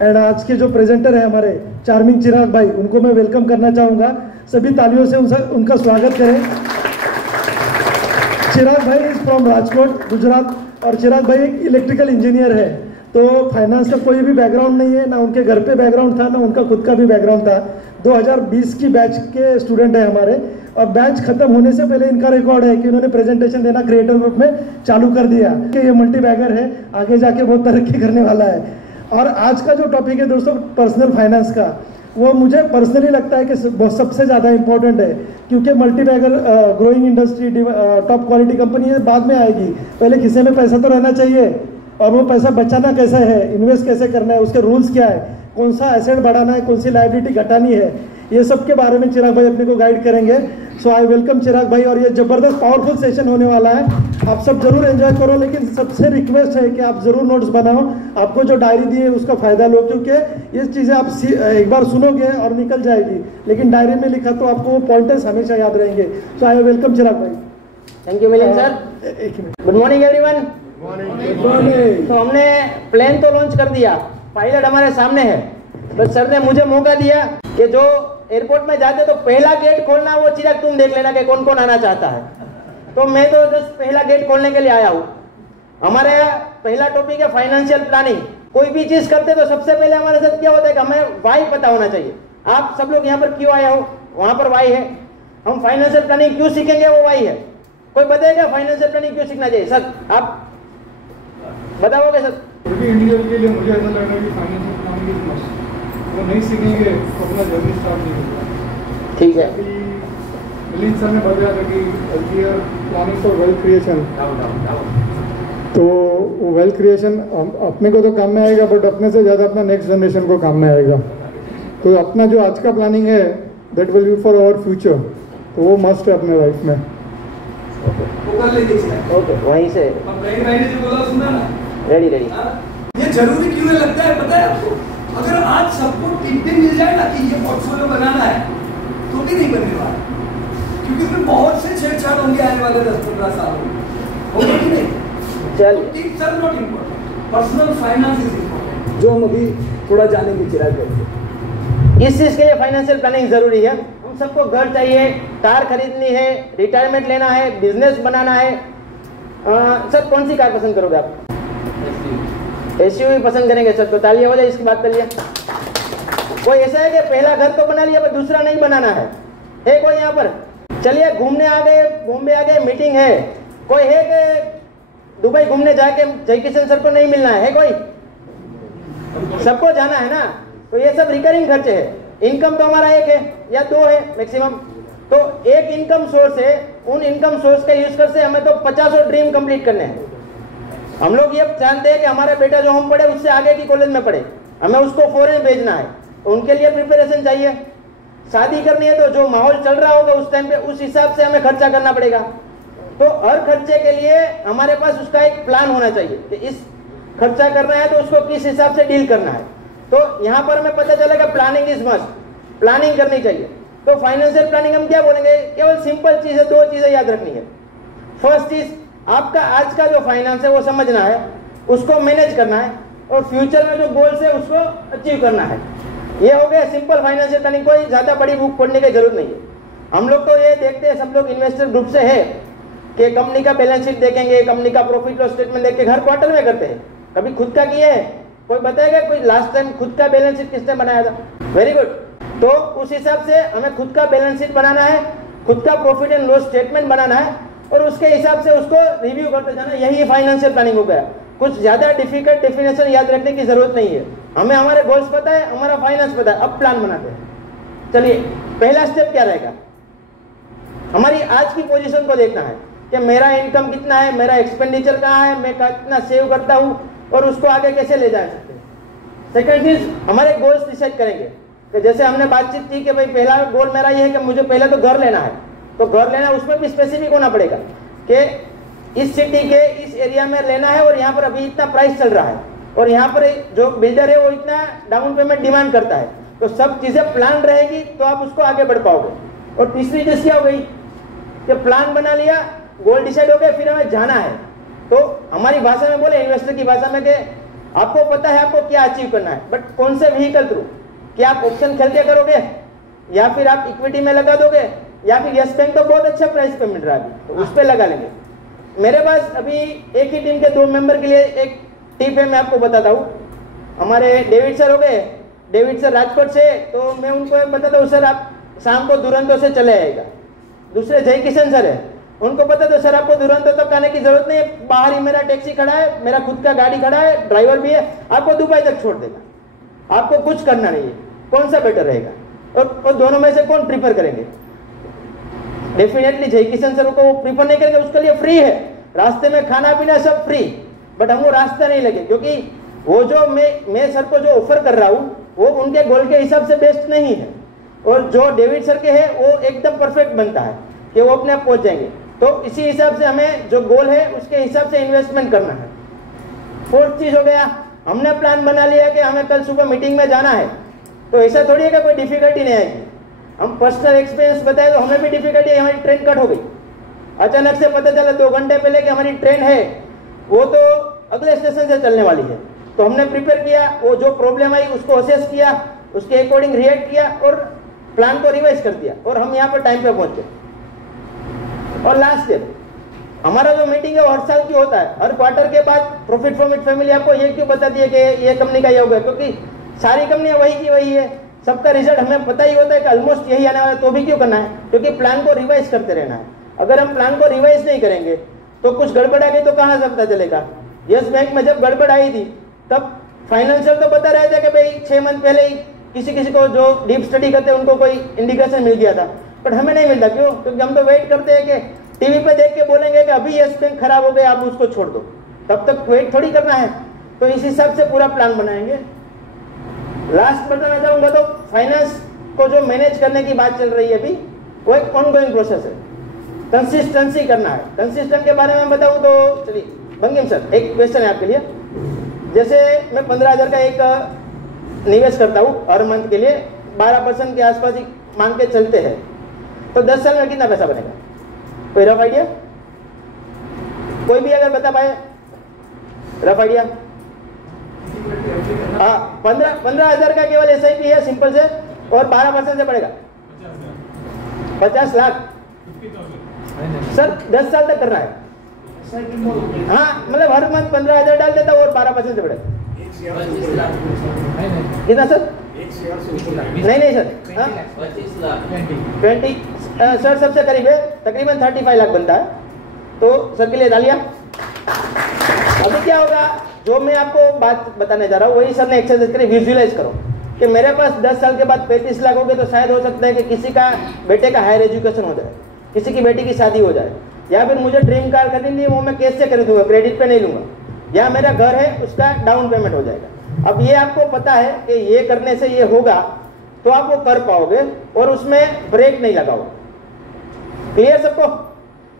And आज के जो प्रेजेंटर है हमारे चार्मिंग चिराग भाई, उनको मैं वेलकम करना चाहूँगा। सभी तालियों से उनका स्वागत करें। चिराग भाई इज फ्रॉम राजकोट, गुजरात, और चिराग भाई एक इलेक्ट्रिकल इंजीनियर है। तो फाइनेंस का कोई भी बैकग्राउंड नहीं है, ना उनके घर पे बैकग्राउंड था, ना उनका खुद का भी बैकग्राउंड था। 2020 की बैच के स्टूडेंट है हमारे, और बैच खत्म होने से पहले इनका रिकॉर्ड है कि उन्होंने प्रेजेंटेशन देना क्रिएटर ग्रुप में चालू कर दिया कि ये मल्टी बैगर है, आगे जाके बहुत तरक्की करने वाला है। और आज का जो टॉपिक है दोस्तों पर्सनल फाइनेंस का, वो मुझे पर्सनली लगता है कि सबसे ज़्यादा इंपॉर्टेंट है, क्योंकि multibagger growing industry, top quality company बाद में आएगी। पहले खिसे में पैसा तो रहना चाहिए, और वो पैसा बचाना कैसे है, इन्वेस्ट कैसे करना है, उसके रूल्स क्या है, कौन सा एसेट बढ़ाना है, कौन सी लायबिलिटी घटानी है, ये सब के बारे में चिराग भाई अपने को गाइड करेंगे। सो आई वेलकम चिराग भाई, और ये ज़बरदस्त पावरफुल सेशन होने वाला है। आप सब जरूर एंजॉय करो, लेकिन सबसे रिक्वेस्ट है कि आप जरूर नोट्स बनाओ। आपको जो डायरी दी है उसका फायदा लो, क्योंकि ये चीज़ें आप एक बार सुनोगे और निकल जाएगी, लेकिन डायरी में लिखा तो आपको वो पॉइंटर्स हमेशा याद रहेंगे। सो आई वेलकम चिराग भाई। Thank you Milind sir. Good morning everyone. तो हमने प्लान तो लॉन्च कर दिया, पायलट हमारे सामने है, तो सर ने मुझे मौका दिया कि जो एयरपोर्ट में जाते तो पहला गेट खोलना, वो चिराग तुम देख लेना कि कौन कौन आना चाहता है। तो मैं तो जस्ट पहला गेट खोलने के लिए आया हूँ। हमारे पहला टॉपिक है फाइनेंशियल प्लानिंग। कोई भी चीज करते तो सबसे पहले हमारे साथ क्या होता है कि हमें वाई पता होना चाहिए। आप सब लोग यहाँ पर क्यों आए हो, वहां पर वाई है। हम फाइनेंशियल प्लानिंग क्यों सीखेंगे, वो वाई है। कोई बताएगा फाइनेंशियल प्लानिंग क्यों सीखना चाहिए? सर आप बताओगे सर? इंडिविजुअल के लिए मुझे ऐसा लग रहा है कि फाइनेंशियल प्लानिंग इज मस्ट, वो नहीं सीखेंगे तो अपना जर्नी स्टार्ट नहीं होगा। ठीक है। मिलिंद सर ने बताया था कि प्लानिंग फॉर वेल्थ क्रिएशन, तो वेल्थ क्रिएशन अपने को तो काम में आएगा, बट अपने से ज़्यादा अपना नेक्स्ट जनरेशन को काम में आएगा। तो अपना जो आज का प्लानिंग है that will be for our future, तो वो मस्ट है अपने लाइफ में। ओके, वहीं से रेडी। ये जरूरी क्यों लगता है पता है आपको? अगर आज सबको टिप मिल जाए ना कि ये पोर्टफोलियो बनाना है, तो भी नहीं बनने वाला, क्योंकि फिर बहुत से छेड़छाड़ होंगे आने वाले 10-15 साल में, होंगे कि नहीं? चलिए, tips are not important, personal finance is important, जो हम अभी थोड़ा जानेंगे चिराग करके। इस चीज के लिए फाइनेंशियल प्लानिंग जरूरी है। हम सबको घर चाहिए, कार खरीदनी है, रिटायरमेंट लेना है, बिजनेस बनाना है। सर कौन सी कार पसंद करोगे आप? एसयूवी पसंद करेंगे सर, तो तालियां हो जाए इसकी बात कर लिया। कोई ऐसा है कि पहला घर तो बना लिया पर दूसरा नहीं बनाना है कोई यहाँ पर? चलिए घूमने आ गए, बॉम्बे आ गए, मीटिंग है। कोई है कि दुबई घूमने जाके जयकिशन सर को नहीं मिलना है कोई? सबको जाना है ना। तो ये सब रिकरिंग खर्चे है। इनकम तो हमारा एक है या दो है मैक्सिमम, तो एक इनकम सोर्स है। उन इनकम सोर्स का यूज कर से हमें तो 50 ड्रीम कंप्लीट करने हैं। हम लोग ये जानते हैं कि हमारा बेटा जो हम पढ़े उससे आगे की कॉलेज में पढ़े, हमें उसको फॉरेन भेजना है, तो उनके लिए प्रिपरेशन चाहिए। शादी करनी है तो जो माहौल चल रहा होगा उस टाइम पे उस हिसाब से हमें खर्चा करना पड़ेगा। तो हर खर्चे के लिए हमारे पास उसका एक प्लान होना चाहिए कि इस खर्चा करना है तो उसको किस हिसाब से डील करना है। तो यहाँ पर हमें पता चलेगा प्लानिंग इज मस्ट, प्लानिंग करनी चाहिए। तो फाइनेंशियल प्लानिंग हम क्या बोलेंगे? केवल सिंपल चीज है, दो चीजें याद रखनी है। फर्स्ट चीज, आपका आज का जो फाइनेंस है वो समझना है, उसको मैनेज करना है, और फ्यूचर में जो गोल्स है उसको अचीव करना है। ये हो गया सिंपल फाइनेंशियल प्लानिंग। कोई ज्यादा बड़ी बुक पढ़ने की जरूरत नहीं है। हम लोग तो ये देखते हैं, सब लोग इन्वेस्टर ग्रुप से है कि कंपनी का बैलेंस शीट देखेंगे, कंपनी का प्रॉफिट लॉस स्टेटमेंट देख के हर क्वार्टर में करते हैं। कभी खुद का किया है? कोई बताएगा कोई लास्ट टाइम खुद का बैलेंस शीट किसने बनाया था? Very good. तो उस हिसाब से हमें खुद का बैलेंस शीट बनाना है, खुद का प्रॉफिट एंड लॉस स्टेटमेंट बनाना है, और उसके हिसाब से उसको रिव्यू करते जाना। यही फाइनेंशियल प्लानिंग हो गया। कुछ ज्यादा डिफिकल्ट डेफिनेशन याद रखने की जरूरत नहीं है। हमें हमारे गोल्स पता है, हमारा फाइनेंस पता है, अब प्लान बनाते हैं। चलिए, पहला स्टेप क्या रहेगा? हमारी आज की पोजीशन को देखना है कि मेरा इनकम कितना है, मेरा एक्सपेंडिचर कहाँ है, मैं कितना सेव करता हूँ, और उसको आगे कैसे ले जा सकते हैं। सेकंड चीज, हमारे गोल्स डिसाइड करेंगे कि जैसे हमने बातचीत की कि भाई पहला गोल मेरा ये है कि मुझे पहले तो घर लेना है, तो घर लेना उसमें भी स्पेसिफिक होना पड़ेगा कि इस सिटी के इस एरिया में लेना है, और यहाँ पर अभी इतना प्राइस चल रहा है, और यहाँ पर जो बिल्डर है वो इतना डाउन पेमेंट डिमांड करता है। तो सब चीजें प्लान रहेगी तो आप उसको आगे बढ़ पाओगे। और तीसरी चीज क्या हो गई कि प्लान बना लिया, गोल डिसाइड हो गया, फिर हमें जाना है। तो हमारी भाषा में बोले, इन्वेस्टर की भाषा में कि आपको पता है आपको क्या अचीव करना है, बट कौन से व्हीकल थ्रू, क्या आप ऑप्शन खेल के करोगे या फिर आप इक्विटी में लगा दोगे या फिर यस बैंक तो बहुत अच्छा प्राइस पे मिल रहा है अभी, तो उस पर लगा लेंगे। मेरे पास अभी एक ही टीम के 2 मेंबर के लिए एक टिप है, मैं आपको बताता हूँ। हमारे डेविड सर हो गए, डेविड सर राजकोट से, तो मैं उनको बताता हूँ सर आप शाम को दुरंतो से चले आएगा। दूसरे जय किशन सर है, उनको पता तो सर आपको दुरंतो तक आने की जरूरत नहीं है, बाहर ही मेरा टैक्सी खड़ा है, मेरा खुद का गाड़ी खड़ा है, ड्राइवर भी है, आपको दुबई तक छोड़ देगा, आपको कुछ करना नहीं है। कौन सा बेटर रहेगा और दोनों में से कौन प्रीफर करेंगे? डेफिनेटली जय किशन सर को वो प्रीफर नहीं करेंगे, उसके लिए फ्री है, रास्ते में खाना पीना सब फ्री, बट हमको रास्ता नहीं लगे क्योंकि वो जो मैं सर को जो ऑफर कर रहा हूँ वो उनके गोल के हिसाब से बेस्ट नहीं है, और जो डेविड सर के है वो एकदम परफेक्ट बनता है कि वो अपने आप पहुंच जाएंगे। तो इसी हिसाब से हमें जो गोल है उसके हिसाब से इन्वेस्टमेंट करना है। 4th चीज हो गया, हमने प्लान बना लिया कि हमें कल सुबह मीटिंग में जाना है, तो ऐसा थोड़ी है कि कोई डिफिकल्टी नहीं आएगी। हम पर्सनल एक्सपीरियंस बताए तो हमें भी डिफिकल्टी, हमारी ट्रेन कट हो गई, अचानक से पता चला 2 घंटे पहले कि हमारी ट्रेन है वो तो अगले स्टेशन से चलने वाली है। तो हमने प्रिपेयर किया, वो जो प्रॉब्लम आई उसको असेस किया, उसके अकॉर्डिंग रिएक्ट किया और प्लान को रिवाइज कर दिया, और हम यहाँ पर टाइम पे पहुंचे। और लास्ट स्टेप, हमारा जो मीटिंग है वो हर साल की होता है, हर क्वार्टर के बाद प्रॉफिट फ्रॉम इट फैमिली आपको ये क्यों बताती है कि ये कंपनी का ये हो गया, क्योंकि सारी कंपनियां वही की वही है, सबका रिजल्ट हमें पता ही होता है कि ऑलमोस्ट यही आने वाला है, तो भी क्यों करना है? क्योंकि प्लान को रिवाइज करते रहना है। अगर हम प्लान को रिवाइज नहीं करेंगे तो कुछ गड़बड़ आ गई तो कहाँ से पता चलेगा? यस बैंक में जब गड़बड़ आई थी तब फाइनेंशियल तो बता रहे थे कि भाई 6 मंथ पहले ही किसी को जो डीप स्टडी करते हैं उनको कोई इंडिकेशन मिल गया था, बट हमें नहीं मिलता। क्यों? क्योंकि हम तो वेट करते हैं कि टीवी पे देख के बोलेंगे कि अभी यस बैंक खराब हो गया, आप उसको छोड़ दो, तब तक वेट थोड़ी करना है। तो इस हिसाब से पूरा प्लान बनाएंगे। लास्ट बताना चाहूंगा तो फाइनेंस को जो मैनेज करने की बात चल रही है अभी, वो एक ऑनगोइंग प्रोसेस है, कंसिस्टेंसी करना है। कंसिस्टेंट के बारे में बताऊं तो चलिए बंगिम सर, एक क्वेश्चन है आपके लिए। जैसे मैं 15,000 का एक निवेश करता हूँ हर मंथ के लिए, 12% के आसपास ही मान के चलते हैं, तो 10 साल में कितना पैसा बनेगा? कोई रफ आइडिया? कोई भी अगर बता पाए रफ आइडिया? हाँ, 15,000 का केवल SIP है सिंपल से, और 12% से बढ़ेगा 50 लाख। सर 10 साल तक करना है। हाँ, मतलब हर मंथ 15,000 डाल देता और 12% से बढ़ेगा। कितना सर? नहीं सर, 20 सर सबसे करीब है, तकरीबन 35 लाख बनता है। तो सर के लिए डालिया। अभी क्या होगा, जो मैं आपको बात बताने जा रहा हूँ वही सर ने एक्सरसाइज करी, विजुअलाइज करो कि मेरे पास 10 साल के बाद 35 लाख हो गए, तो शायद हो सकता है कि किसी का बेटे का हायर एजुकेशन हो जाए, किसी की बेटी की शादी हो जाए, या फिर मुझे ड्रीम कार खरीदनी है, वो मैं कैश से खरीदूंगा, क्रेडिट पे नहीं लूंगा, या मेरा घर है उसका डाउन पेमेंट हो जाएगा। अब ये आपको पता है कि ये करने से ये होगा, तो आप वो कर पाओगे और उसमें ब्रेक नहीं लगाओ। क्लियर सबको?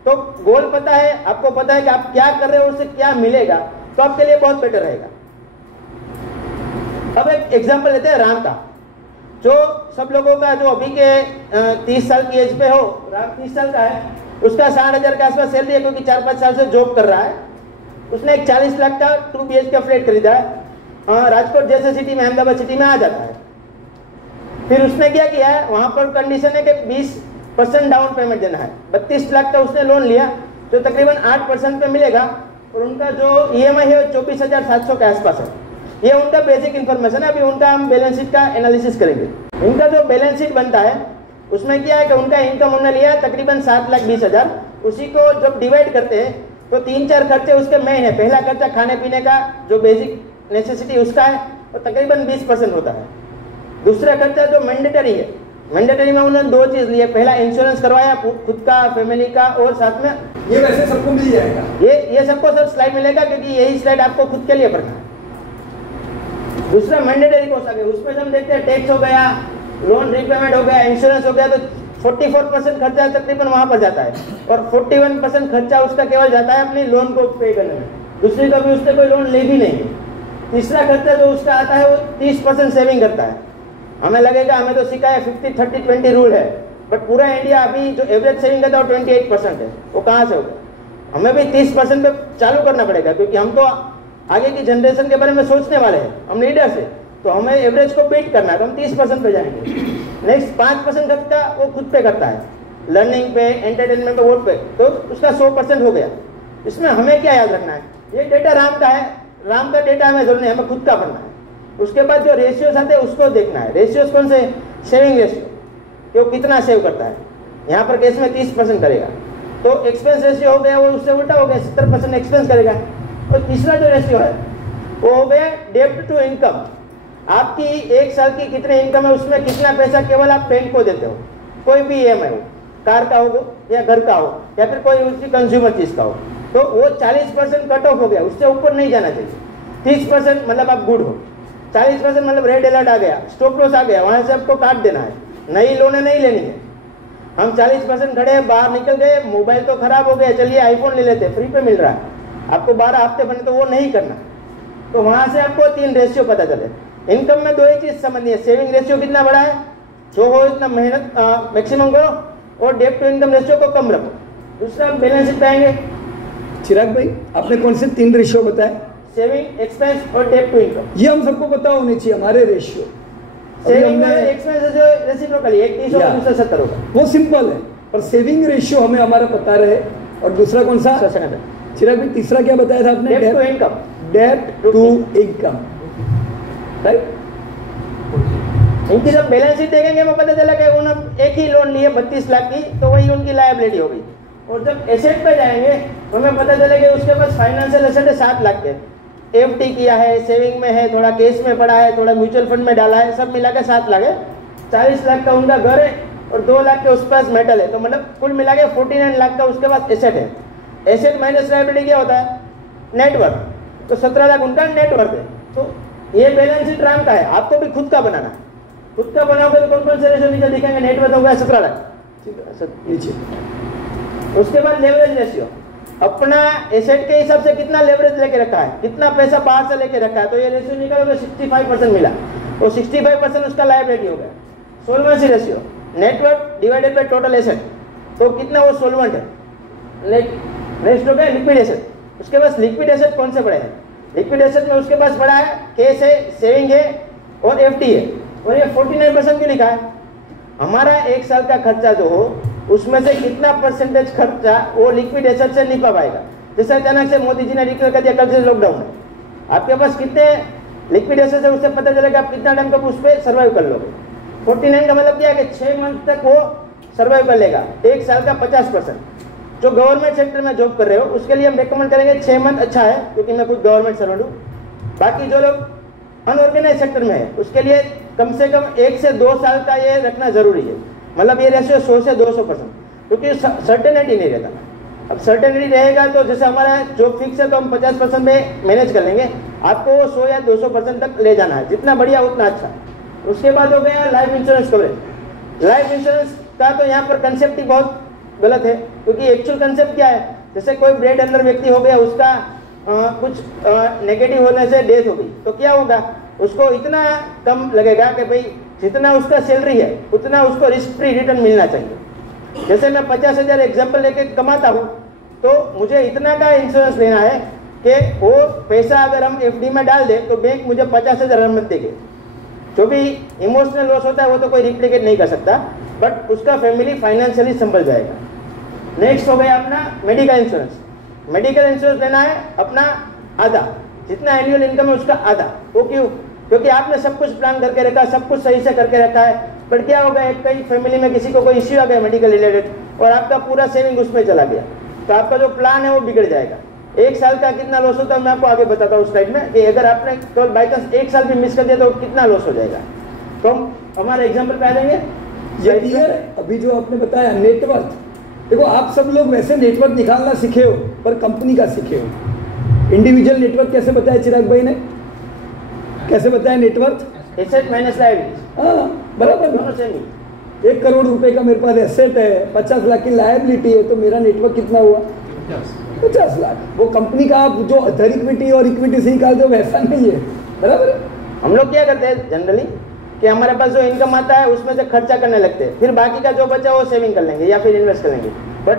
तो गोल पता है, आपको पता है कि आप क्या कर रहे हो, उससे क्या मिलेगा, तो आपके लिए बहुत बेटर रहेगा। अब एक एग्जांपल लेते हैं राम का, जो सब लोगों का जो अभी के 30 साल की एज पे हो, राम 30 साल का है, उसका 60,000 के आसपास सैलरी है, क्योंकि 4-5 साल से जॉब कर रहा है। उसने एक 40 लाख का 2 BHK फ्लैट खरीदा है, राजकोट जैसे सिटी में, अहमदाबाद सिटी में आ जाता है। फिर उसने क्या किया है, वहां पर कंडीशन है कि 20% डाउन पेमेंट देना है। 32 लाख का उसने लोन लिया, जो तकरीबन 8% पे मिलेगा, और उनका जो EMI है 24,700 के आसपास है। ये उनका बेसिक इन्फॉर्मेशन है। अभी उनका हम बैलेंस शीट का एनालिसिस करेंगे। इनका जो बैलेंस शीट बनता है उसमें क्या है कि उनका इनकम उन्होंने लिया तकरीबन 7,20,000, उसी को जब डिवाइड करते हैं तो 3-4 खर्चे उसके मेन है। पहला खर्चा खाने पीने का, जो बेसिक नेसेसिटी उसका है, वो तकरीबन 20% होता है। दूसरा खर्चा जो मैंडेटरी है, मैंडेटरी में उन्होंने 2 चीज लिए, पहला इंश्योरेंस करवाया खुद का, फैमिली का, और साथ में ये वैसे सबको मिल जाएगा, ये सबको सर स्लाइड मिलेगा, क्योंकि यही स्लाइड आपको खुद के लिए पढ़ना है। दूसरा मैंडेटरी कॉस्ट आ गया, उसमें हम देखते हैं टैक्स हो गया, लोन रीपेमेंट हो गया, इंश्योरेंस हो गया, तो 44% खर्चा तकरीबन वहां पर जाता है, और 41% खर्चा उसका केवल जाता है अपनी लोन को पे करने में। दूसरी कभी उसने कोई लोन ले भी नहीं। तीसरा खर्चा जो उसका आता है वो 30% सेविंग करता है। हमें लगेगा हमें तो सिखाया 50-30-20 रूल है, बट पूरा इंडिया अभी जो एवरेज सेविंग करता है वो 28% है। वो कहाँ से होगा? हमें भी 30% पे चालू करना पड़ेगा, क्योंकि हम तो आगे की जनरेशन के बारे में सोचने वाले हैं, हम लीडर्स हैं, तो हमें एवरेज को बीट करना है, तो हम 30% पे जाएंगे। नेक्स्ट 5% खर्चा वो खुद पे करता है, लर्निंग पे, एंटरटेनमेंट पे, वोट पे, तो उसका 100% हो गया। इसमें हमें क्या याद रखना है, ये डेटा राम का है, राम का डेटा हमें जरूर नहीं, हमें खुद का पढ़ना है। उसके बाद जो रेशियोज आते हैं उसको देखना है। रेशियोज कौन से? सेविंग रेशियो, कि वो कितना सेव करता है। यहाँ पर केस में 30% करेगा, तो एक्सपेंस रेशियो हो गया वो उससे उल्टा हो गया, 70% एक्सपेंस करेगा। और तीसरा जो रेशियो है वो हो गया डेब्ट टू इनकम। आपकी 1 साल की कितनी इनकम है, उसमें कितना पैसा केवल आप बैंक को देते हो, कोई भी EMI हो, कार का हो या घर का हो या फिर कोई उसकी कंज्यूमर चीज का हो, तो वो 40% कट ऑफ हो गया, उससे ऊपर नहीं जाना चाहिए। 30% मतलब आप गुड हो, 40% मतलब रेड अलर्ट आ गया, स्टॉप लॉस आ गया, वहां से आपको काट देना है, नई लोनें नहीं लेनी है। हम 40% खड़े हैं, बाहर निकल गए, मोबाइल तो खराब हो गया, चलिए आईफोन ले लेते, फ्री पे मिल रहा है, आपको 12 हफ्ते बने, तो वो नहीं करना। तो वहां से आपको 3 रेशियो पता चले। इनकम में 2 ही चीज समझनी है, सेविंग रेशियो कितना बड़ा है, जो हो इतना मेहनत मैक्सिमम करो, और डेब्ट टू इनकम रेशियो को कम रखो। दूसरा बैलेंस शीट पे आएंगे। चिराग भाई, आपने कौन से 3 रेशियो बताए? सेविंग, एक्सपेंस और डेब्ट टू इनकम। ये हम सबको पता होने चाहिए, हमारे रेशियो। सेविंग में एक्सपेंस रेसिप्रोकली 30 होगा, दूसरा 70 होगा, वो सिंपल है, पर सेविंग रेशियो हमें हमारा पता रहे। और दूसरा कौन सा? चिराग भाई, तीसरा क्या बताया था आपने? डेब्ट टू इनकम। डेब्ट टू इनकम, राइट। इनकी जब बैलेंस शीट देखेंगे वो पता चला कि उन्होंने एक ही लोन लिए 32 लाख की, तो वही उनकी लायबिलिटी हो गई। और जब एसेट पे जाएंगे तो हमें पता चलेगा उसके पास फाइनेंशियल एसेट है 7 लाख के, FD किया है, सेविंग में है, थोड़ा केस में पड़ा है, थोड़ा म्यूचुअल फंड में डाला है, सब मिला के 7 लाख है। 40 लाख का उनका घर है और 2 लाख के उस पास मेटल है, तो मतलब कुल मिला के 49 लाख का उसके पास एसेट है। एसेट माइनस लायबिलिटी क्या होता है? नेटवर्थ। तो 17 लाख उनका नेटवर्थ है। तो ये बैलेंस शीट राम का है, आपको भी खुद का बनाना है। खुद का बनाओगे तो कौन कौन से रेशियो नीचे दिखेंगे? नेटवर्थ हो गया 17 लाख नीचे। उसके बाद लेवरेज रेशियो, अपना एसेट के हिसाब से कितना लेवरेज लेके रखा है, कितना पैसा बाहर से लेके रखा है, तो ये रेशियो निकालोगे 65% मिला, तो 65% उसका लायबिलिटी हो गया। Solvency ratio, net worth divided by total asset, तो कितना वो सोल्वेंट है। नेक्स्ट हो गया लिक्विड एसेट। उसके पास लिक्विड एसेट कौन से पड़े हैं? लिक्विड एसेट में उसके पास पड़ा है केस है, सेविंग है और FD है। और ये 49% क्यों लिखा है? हमारा 1 साल का खर्चा जो हो उसमें से कितना परसेंटेज खर्चा वो लिक्विड एसेट से नहीं पा पाएगा। जैसे अचानक से मोदी जी ने डिक्लेयर कर दिया कल से लॉकडाउन है, आपके पास कितने लिक्विड एसेट है उससे पता चलेगा आप कितना टाइम तक उस पर सर्वाइव कर लोगे। 49 का मतलब क्या है कि 6 मंथ तक वो सर्वाइव कर लेगा। 1 साल का 50%। जो गवर्नमेंट सेक्टर में जॉब कर रहे हो उसके लिए हम रिकमेंड करेंगे 6 मंथ अच्छा है, क्योंकि मैं खुद गवर्नमेंट सर्वेंट हूँ। बाकी जो लोग अनऑर्गेनाइज सेक्टर में है उसके लिए कम से कम 1 से 2 साल का ये रखना जरूरी है। मतलब ये रेशियो 100 से 200%, क्योंकि सर्टेनिटी नहीं रहता। अब सर्टेनिटी रहेगा तो जैसे हमारा जॉब फिक्स है तो हम 50% में मैनेज कर लेंगे, आपको 100 या 200% तक ले जाना है, जितना बढ़िया उतना अच्छा। उसके बाद हो गया life insurance coverage. Life insurance का तो यहाँ पर कंसेप्ट ही बहुत गलत है, क्योंकि एक्चुअल कंसेप्ट क्या है, जैसे कोई ब्रेड अर्नर व्यक्ति हो गया, उसका कुछ नेगेटिव होने से डेथ हो गई, तो क्या होगा, उसको इतना कम लगेगा कि भाई जितना उसका सैलरी है उतना उसको रिस्क फ्री रिटर्न मिलना चाहिए। जैसे मैं 50,000 एग्जाम्पल लेके कमाता हूँ तो मुझे इतना का इंश्योरेंस लेना है कि वो पैसा अगर हम FD में डाल दें तो बैंक मुझे 50,000 हर मंथ देंगे। जो भी इमोशनल लॉस होता है वो तो कोई रिप्लिकेट नहीं कर सकता, बट उसका फैमिली फाइनेंशियली संभल जाएगा। नेक्स्ट हो गया अपना मेडिकल इंश्योरेंस। मेडिकल इंश्योरेंस लेना है अपना आधा, जितना एनुअल इनकम है उसका आधा। वो क्यों? क्योंकि आपने सब कुछ प्लान करके रखा, सब कुछ सही से करके रखा है, पर क्या होगा एक कहीं फैमिली में किसी को कोई इश्यू आ गया मेडिकल रिलेटेड और आपका पूरा सेविंग उसमें चला गया, तो आपका जो प्लान है वो बिगड़ जाएगा। 1 साल का कितना लॉस होता है मैं आपको आगे बताता हूँ स्लाइड में, कि अगर आपने तो बाई चांस 1 साल भी मिस कर दिया तो कितना लॉस हो जाएगा। तो हम हमारे एग्जाम्पल पे आ जाएंगे। अभी जो आपने बताया नेटवर्थ, देखो आप सब लोग वैसे नेटवर्क निकालना सीखे हो पर कंपनी का सीखे हो। इंडिविजुअल नेटवर्क कैसे बताया चिराग भाई ने, कैसे बताया नेटवर्क? Asset minus liability. हाँ बराबर, दोनों सेम ही। 1 करोड़ रुपए का मेरे पास एसेट है, 50 लाख की लायबिलिटी है, तो मेरा नेटवर्क कितना हुआ? 50 लाख। वो कंपनी का आप जो अदर इक्विटी और इक्विटी से निकालते हो वैसा नहीं है, बराबर है। हम लोग क्या करते हैं जनरली कि हमारे पास जो इनकम आता है उसमें से खर्चा करने लगते हैं, फिर बाकी का जो बचा वो सेविंग कर लेंगे या फिर इन्वेस्ट कर लेंगे। बट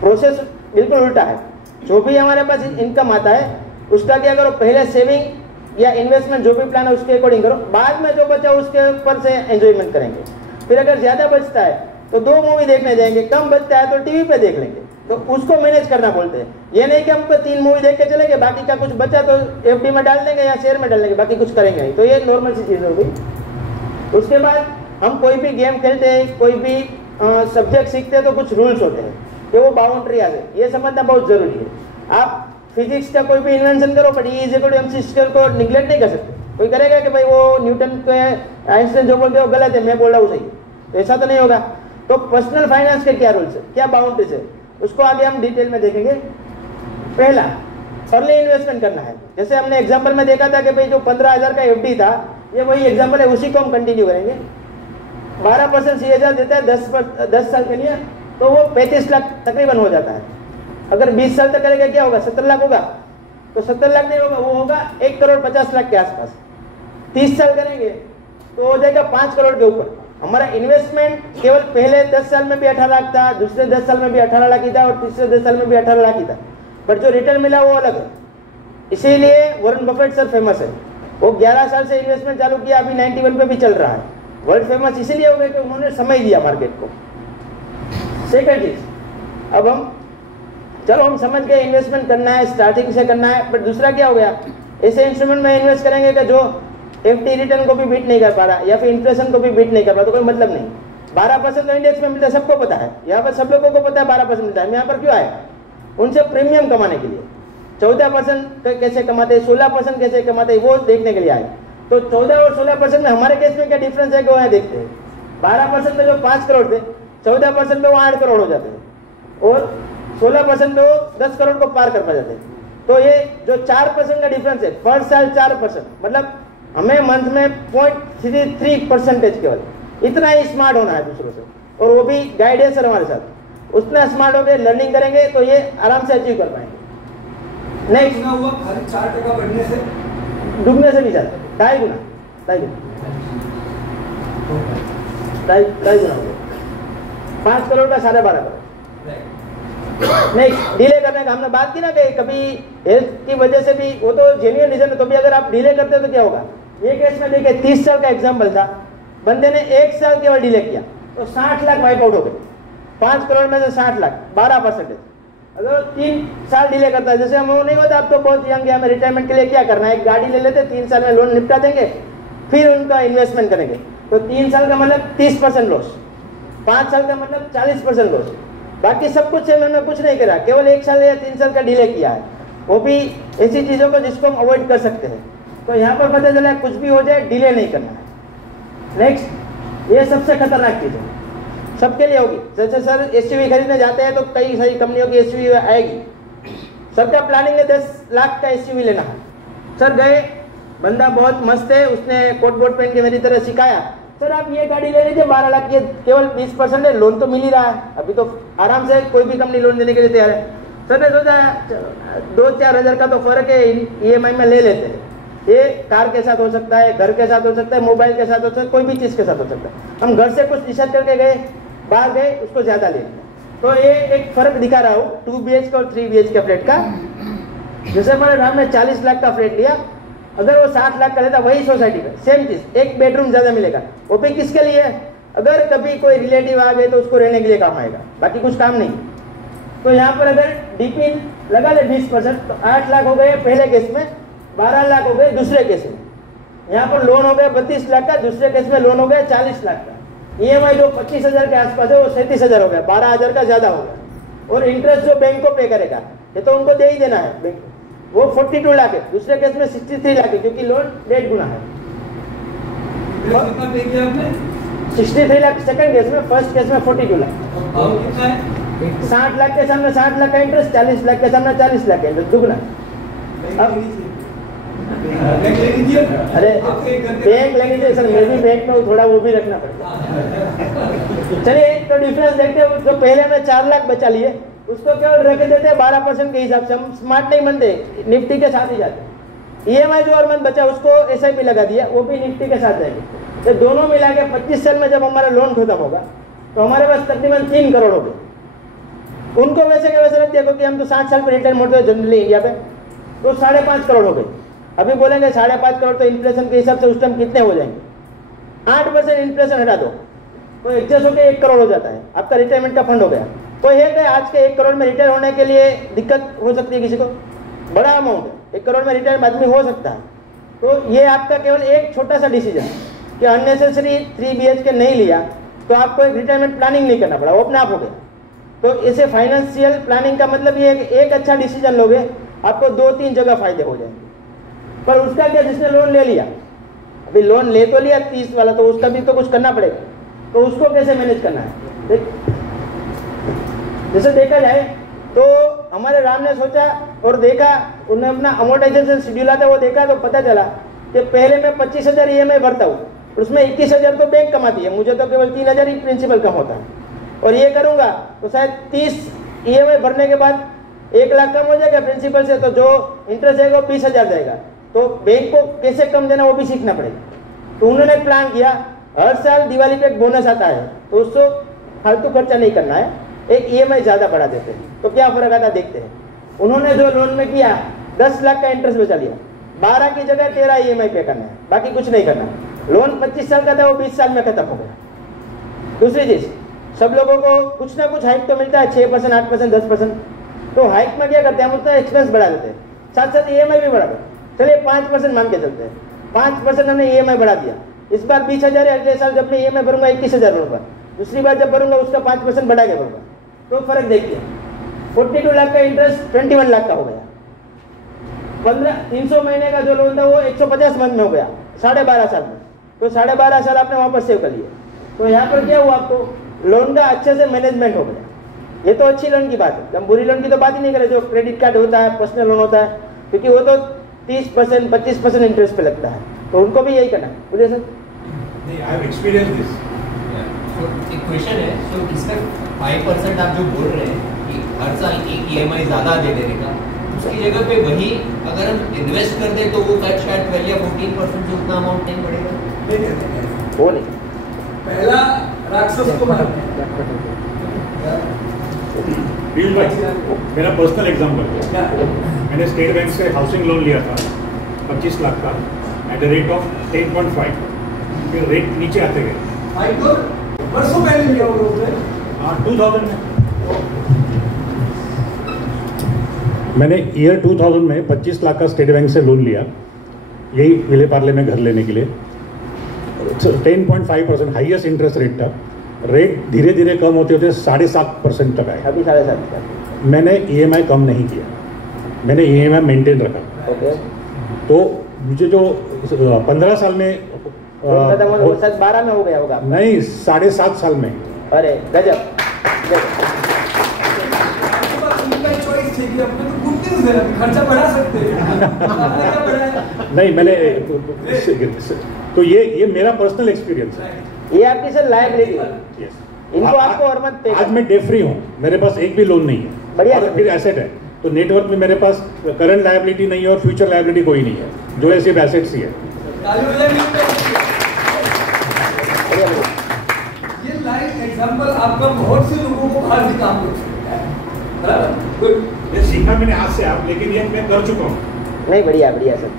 प्रोसेस बिल्कुल उल्टा है। जो भी हमारे पास इनकम आता है उसका क्या करो, पहले सेविंग या इन्वेस्टमेंट जो भी प्लान है उसके अकॉर्डिंग करो, बाद में जो बचा उसके ऊपर से एंजॉयमेंट करेंगे। फिर अगर ज़्यादा बचता है तो 2 मूवी देखने जाएंगे, कम बचता है तो टीवी पे देख लेंगे। तो उसको मैनेज करना बोलते हैं। ये नहीं कि हम 3 मूवी देख के चलेंगे, बाकी का कुछ बचा तो एफडी में डाल देंगे या शेयर में डाल देंगे, बाकी कुछ करेंगे नहीं। तो ये नॉर्मल सी चीज़ हो गई। उसके बाद हम कोई भी गेम खेलते हैं, कोई भी सब्जेक्ट सीखते हैं तो कुछ रूल्स होते हैं कि वो बाउंड्री आ गए, ये समझना बहुत जरूरी है। आप फिजिक्स का कोई भी इन्वेंशन करो बट E = mc स्क्वायर को निगलेक्ट नहीं कर सकते। कोई करेगा कि भाई वो न्यूटन के आइंस्टाइन जो बोलते हो गलत है, मैं बोल रहा हूँ सही, तो ऐसा तो नहीं होगा। तो पर्सनल फाइनेंस के क्या रूल्स है, क्या बाउंड्रीज है, उसको आगे हम डिटेल में देखेंगे। पहला, अर्ली इन्वेस्टमेंट करना है। जैसे हमने एग्जाम्पल में देखा था कि भाई जो 15,000 का FD था, ये वही एग्जाम्पल है, उसी को हम कंटिन्यू करेंगे। 12% CAGR देता है 10 साल के लिए, तो वो 35 लाख तकरीबन हो जाता है। अगर 20 साल तक करेगा क्या होगा, 70 लाख होगा। तो 70 लाख नहीं होगा, वो होगा 1,50 लाख के आसपास। 30 साल करेंगे तो हो जाएगा 5 करोड़ के ऊपर। हमारा इन्वेस्टमेंट केवल पहले 10 साल में भी 18 लाख था, दूसरे 10 साल में भी 18 लाख ही था और तीसरे 10 साल में भी 18 लाख ही था, बट जो रिटर्न मिला वो अलग है। इसीलिए वॉरेन बफेट सर फेमस है। वो 11 साल से इन्वेस्टमेंट चालू किया, अभी 91 पे भी चल रहा है। वर्ल्ड फेमस इसीलिए हो गए कि उन्होंने समय दिया मार्केट को। सेकंड चीज, अब हम समझ गए इन्वेस्टमेंट करना है, स्टार्टिंग से करना है, बट दूसरा क्या हो गया, ऐसे इंस्ट्रूमेंट में इन्वेस्ट करेंगे कि जो FD रिटर्न को भी बीट नहीं कर पा रहा या फिर इन्फ्लेशन को भी बीट नहीं कर पा, तो कोई मतलब नहीं। 12% तो इंडेक्स में मिलता है, सबको पता है, यहाँ पर सब लोगों को पता है 12% मिलता है। हम यहाँ पर क्यों आए, उनसे प्रीमियम कमाने के लिए। 14% कैसे कमाते, 16% कैसे कमाते, वो देखने के लिए आए। तो 14 और 16% में हमारे केस में क्या डिफरेंस है, वो है देखते हैं। 12% में जो 5 करोड़ थे, 14% में वो 8 करोड़ हो जाते हैं और 16% में वो 10 करोड़ को पार कर पा जाते हैं। तो ये जो 4% का डिफरेंस है, पर साल 4%, मतलब हमें मंथ में 0.33% केवल, इतना ही स्मार्ट होना है दूसरों से, और वो भी गाइडेंस है हमारे साथ। उतना स्मार्ट होकर लर्निंग करेंगे तो ये आराम से अचीव कर पाएंगे। नेक्स्ट हुआ खाली 4% बढ़ने से, डूबने से भी ज्यादा, 2.5 गुना हो गया। 5 करोड़ का 12.5 करोड़। नेक्स्ट, डिले करने का हमने बात की ना कि कभी हेल्थ की वजह से भी, वो तो जेन्युइन रीजन है, तो भी अगर आप डिले करते हो तो क्या होगा। ये केस में देखिए 30 साल का एग्जाम्पल था, बंदे ने 1 साल केवल डिले किया तो 60 लाख वाइप आउट हो गए। 5 करोड़ में से 60 लाख, 12%। अगर 3 साल डिले करता है, जैसे हम वो नहीं होता, अब तो बहुत यंग है, हमें रिटायरमेंट के लिए क्या करना है, एक गाड़ी ले लेते, 3 साल में लोन निपटा देंगे, फिर उनका इन्वेस्टमेंट करेंगे। तो 3 साल का मतलब 30% लॉस, 5 साल का मतलब 40% लॉस। बाकी सब कुछ है, मैंने कुछ नहीं करा, केवल 1 साल या 3 साल का डिले किया है, वो भी ऐसी चीज़ों को जिसको हम अवॉइड कर सकते हैं। तो यहाँ पर पता चला कुछ भी हो जाए डिले नहीं करना है। नेक्स्ट, ये सबसे खतरनाक चीज़ है, सबके लिए होगी। जैसे सर SUV खरीदने जाते हैं तो कई सारी कंपनियों की SUV आएगी, सबका प्लानिंग है 10 लाख का SUV लेना है। सर गए, बंदा बहुत मस्त है, उसने कोट बोट पहन के मेरी तरह सिखाया, सर आप ये गाड़ी ले लीजिए 12 लाख की, केवल 20% है, लोन तो मिल ही रहा है, अभी तो आराम से कोई भी कंपनी लोन देने के लिए तैयार है। सर ने सोचा 2-4 हज़ार का तो फर्क है, EMI में ले लेते हैं। ये कार के साथ हो सकता है, घर के साथ हो सकता है, मोबाइल के साथ हो सकता है, कोई भी चीज़ के साथ हो सकता है। हम घर से कुछ डिसाइड करके गए, बाहर गए, उसको ज़्यादा ले लिया। तो ये एक फ़र्क दिखा रहा हूँ 2 BHK और 3 BHK फ्लैट का। जैसे हमारे राम ने 40 लाख का फ्लैट लिया, अगर वो 60 लाख का लेता, वही सोसाइटी में सेम चीज़, एक बेडरूम ज़्यादा मिलेगा, वो भी किसके लिए है, अगर कभी कोई रिलेटिव आ गए तो उसको रहने के लिए काम आएगा, बाकी कुछ काम नहीं। तो यहाँ पर अगर DP लगा ले 20%, तो 8 लाख हो गए पहले केस में, 12 लाख हो गए दूसरे केस में। यहाँ पर लोन हो गया 32 लाख का, दूसरे केस में लोन हो गया 40 लाख का। EMI जो 25,000 के आसपास है वो 37,000 हो गया, 12,000 का ज़्यादा हो गया। और इंटरेस्ट जो बैंक को पे करेगा, ये तो उनको दे ही देना है बैंक, वो 42 लाख है, दूसरे केस में 63 लाख है, क्योंकि लोन 1.5 गुना है। कितना पे किया आपने? 63 लाख सेकंड केस में, फर्स्ट केस में 42 लाख। कितना है? 60 लाख के सामने 60 लाख का इंटरेस्ट, 40 लाख के सामने 40 लाख का इंटरेस्ट, दुगना। अब बैंक ले लीजिए। अरे बैंक ले लीजिए सर, मैं भी बैंक में थोड़ा वो भी रखना पड़ेगा। चलिए तो डिफरेंस देखते हैं। जो पहले में 4 लाख बचा लिए, उसको केवल रख देते हैं 12% के हिसाब से। हम स्मार्ट नहीं बनते, निफ्टी के साथ ही जाते। EMI जो और मन बचा उसको SIP लगा दिया, वो भी निफ्टी के साथ जाएंगे। तो दोनों मिला के 25 साल में जब हमारा लोन खत्म होगा तो हमारे पास तकरीबन 3 करोड़ हो गए। उनको वैसे के वैसे रख दिया, क्योंकि हम तो 60 साल पर रिटर्न मोड़ते हैं जनरली इंडिया पे। तो 5.5 करोड़ हो गई। अभी बोलेंगे 5.5 करोड़ तो इन्फ्लेशन के हिसाब से उस टाइम कितने हो जाएंगे? 8% इन्फ्लेशन हटा दो तो एडजस्ट होकर 1 करोड़ हो जाता है, आपका रिटायरमेंट का फंड हो गया। कोई है कि आज के 1 करोड़ में रिटायर होने के लिए दिक्कत हो सकती है किसी को? बड़ा अमाउंट है, 1 करोड़ में रिटायर आदमी हो सकता है। तो ये आपका केवल एक छोटा सा डिसीजन कि अननेसेसरी 3 BHK नहीं लिया तो आपको एक रिटायरमेंट प्लानिंग नहीं करना पड़ा, वो अपने आप हो गया। तो इसे फाइनेंशियल प्लानिंग का मतलब ये है कि एक अच्छा डिसीजन लोगे आपको 2-3 जगह फायदे हो जाएंगे। पर उसका क्या, जिसने लोन ले लिया, अभी लोन ले तो लिया 30 वाला, तो उसका भी तो कुछ करना पड़ेगा, तो उसको कैसे मैनेज करना है? जैसे देखा जाए तो हमारे राम ने सोचा और देखा, उन्हें अपना अमोर्टाइजेशन शेड्यूल आता है वो देखा तो पता चला कि पहले मैं 25,000 EMI भरता हूँ, उसमें 21,000 तो बैंक कमाती है, मुझे तो केवल 3,000 ही प्रिंसिपल कम होता है। और ये करूँगा तो शायद 30 EMI भरने के बाद 1 लाख कम हो जाएगा प्रिंसिपल से, तो जो इंटरेस्ट जाएगा वो 20,000 जाएगा। तो बैंक को कैसे कम देना वो भी सीखना पड़ेगा। तो उन्होंने प्लान किया, हर साल दिवाली पे एक बोनस आता है तो उसको फालतू खर्चा नहीं करना है, एक EMI ज़्यादा बढ़ा देते हैं तो क्या फर्क आता देखते हैं। उन्होंने जो लोन में किया 10 लाख का इंटरेस्ट बचा लिया, 12 की जगह 13 EMI पे करना है, बाकी कुछ नहीं करना। लोन 25 साल का था वो 20 साल में खत्म हो गया। दूसरी चीज़, सब लोगों को कुछ ना कुछ हाइक तो मिलता है, 6%, 8%, 10%, तो हाइक में क्या करते हैं हम उसका एक्सपेंस बढ़ा देते हैं, साथ साथ EMI भी बढ़ा देते हैं। चलिए 5% मान के चलते हैं, 5% हमने EMI बढ़ा दिया, इस बार 20,000 है, अगले साल जब मैं EMI भरूंगा 21,000 भरूंगा, दूसरी बार जब भरूंगा उसका 5% बढ़ा के भरूंगा, तो फर्क देखिए 42 लाख का इंटरेस्ट 21 लाख का हो गया। 300 महीने का जो लोन था वो 150 मंथ में हो गया 12.5 साल में, तो 12.5 साल आपने वापस सेव कर लिए। तो यहाँ पर क्या हुआ, आपको लोन का अच्छे से मैनेजमेंट हो गया। ये तो अच्छी लोन की बात है, हम बुरी लोन की तो बात ही नहीं करें, जो क्रेडिट कार्ड होता है, पर्सनल लोन होता है, क्योंकि वो तो 30%, 25% इंटरेस्ट पे लगता है, तो उनको भी यही करना है। बोलिए सर। नहीं, आई हैव एक्सपीरियंस दिस। एक क्वेश्चन है, तो इसका 5% आप जो बोल रहे हैं कि हर साल एक EMI ज़्यादा दे देने का, उसकी जगह पे वही अगर हम इन्वेस्ट कर दें तो वो शायद 12 या 14% से उतना अमाउंट नहीं बढ़ेगा। वो नहीं, पहला राक्षस को मारना मेरा पर्सनल एग्जांपल है, मैंने स्टेट बैंक से हाउसिंग लोन लिया था 25 लाख का एट द रेट ऑफ 10.5, फिर रेट नीचे आते गए। वर्षों पहले लिया होगा, हाँ 2000 में। मैंने ईयर 2000 में 25 लाख का स्टेट बैंक से लोन लिया, यही विले पार्ले में घर लेने के लिए। 10.5% हाईएस्ट इंटरेस्ट रेट था, रेट धीरे धीरे कम होते होते 7.5% तक आया। अभी 7.5। मैंने EMI कम नहीं किया, मैंने EMI मेंटेन रखा। ओके, तो मुझे जो 15 साल में वो शायद 12 में हो गया होगा। नहीं, 7.5 साल में। अरे गजब। खर्चा बढ़ा सकते हैं। नहीं, मैंने तो ये मेरा पर्सनल एक्सपीरियंस है। ये आपकी सर लायबिलिटी है, इनको आपको और मत पे। आज मैं डेट फ्री हूँ, मेरे पास एक भी लोन नहीं है, बढ़िया। और फिर एसेट है, तो नेटवर्क में मेरे पास करंट लायबिलिटी नहीं है और फ्यूचर लायबिलिटी कोई नहीं है, जो है सिर्फ एसेट्स ही है। ये लाइव एग्जांपल आपका बहुत से लोगों को बाहर भी काम कर सकता है। गुड, ये सीखा मैंने आज से आप, लेकिन ये मैं कर चुका हूँ। नहीं, बढ़िया बढ़िया सर।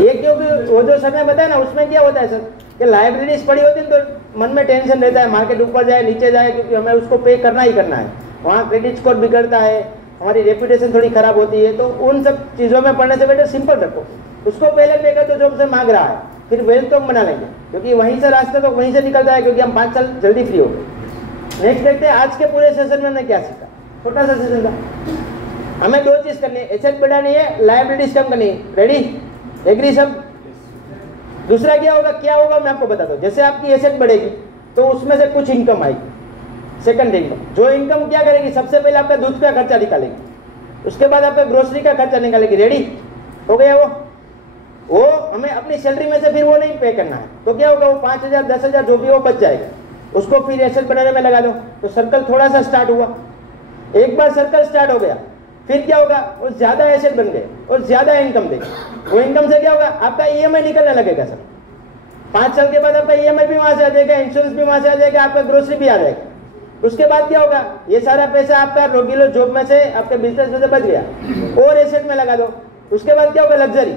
ये क्योंकि वो जो सर ने बताया ना, उसमें क्या होता है सर कि लाइब्रेरीज पड़ी होती है तो मन में टेंशन रहता है, मार्केट ऊपर जाए नीचे जाए, क्योंकि हमें उसको पे करना ही करना है, वहाँ क्रेडिट स्कोर बिगड़ता है, हमारी रेपुटेशन थोड़ी खराब होती है। तो उन सब चीज़ों में पढ़ने से बेटर सिंपल रखो, उसको पहले पे कर दो जो हमसे मांग रहा है, फिर वेल्थ तो हम बना लेंगे, क्योंकि वहीं से रास्ते तो वहीं से निकलता है, क्योंकि हम 5 साल जल्दी फ्री हो गए। नेक्स्ट देखते हैं आज के पूरे सेशन में हमने क्या सीखा, छोटा सा सेशन था। हमें 2 चीज़ करनी है, एसेट बढ़ानी है, लायबिलिटीज कम करनी है। रेडी, एग्री सब? दूसरा क्या होगा मैं आपको बताता हूँ। जैसे आपकी एसेट बढ़ेगी तो उसमें से कुछ इनकम आएगी, सेकंड इनकम। जो इनकम क्या करेगी, सबसे पहले आपका दूध का खर्चा निकालेगी, उसके बाद आपका ग्रोसरी का खर्चा निकालेगी। रेडी हो गया? वो हमें अपनी सैलरी में से फिर वो नहीं पे करना है, तो क्या होगा, वो 5,000 10,000 जो भी वो बच जाएगा, उसको फिर एसेट बनाने में लगा दो। तो सर्कल थोड़ा सा स्टार्ट हुआ, एक बार सर्कल स्टार्ट हो गया, फिर क्या होगा, वो ज्यादा एसेट बन गए और ज्यादा इनकम देगा। वो इनकम से क्या होगा, आपका EMI निकलने लगेगा सर। 5 साल के बाद आपका EMI भी वहां से आ जाएगा, इंश्योरेंस भी वहां से आ जाएगा, आपका ग्रोसरी भी आ जाएगा। उसके बाद क्या होगा, ये सारा पैसा आपका रेगुलर जॉब में से, आपके बिजनेस में से बच गया, और एसेट में लगा दो। उसके बाद क्या होगा, लग्जरी।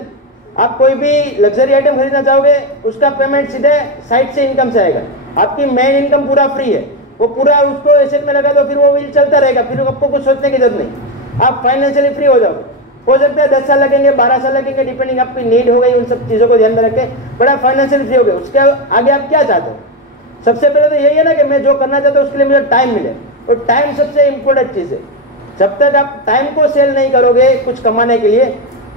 आप कोई भी लग्जरी आइटम खरीदना चाहोगे, उसका पेमेंट सीधे साइट से इनकम से आएगा। आपकी मेन इनकम पूरा फ्री है, वो पूरा उसको एसेट में लगा दो, फिर वो व्हील चलता रहेगा, फिर आपको कुछ सोचने की जरूरत नहीं। आप फाइनेंशियली फ्री हो जाओगे। हो सकता है 10 साल लगेंगे, 12 साल लगेंगे, डिपेंडिंग आपकी नीड हो गई, उन सब चीज़ों को ध्यान में रख के, बट आप फाइनेंशियली फ्री हो गए। उसके आगे आप क्या चाहते हो? सबसे पहले तो यही है ना कि मैं जो करना चाहता हूँ उसके लिए मुझे टाइम मिले, और टाइम सबसे इंपॉर्टेंट चीज़ है। जब तक आप टाइम को सेल नहीं करोगे कुछ कमाने के लिए,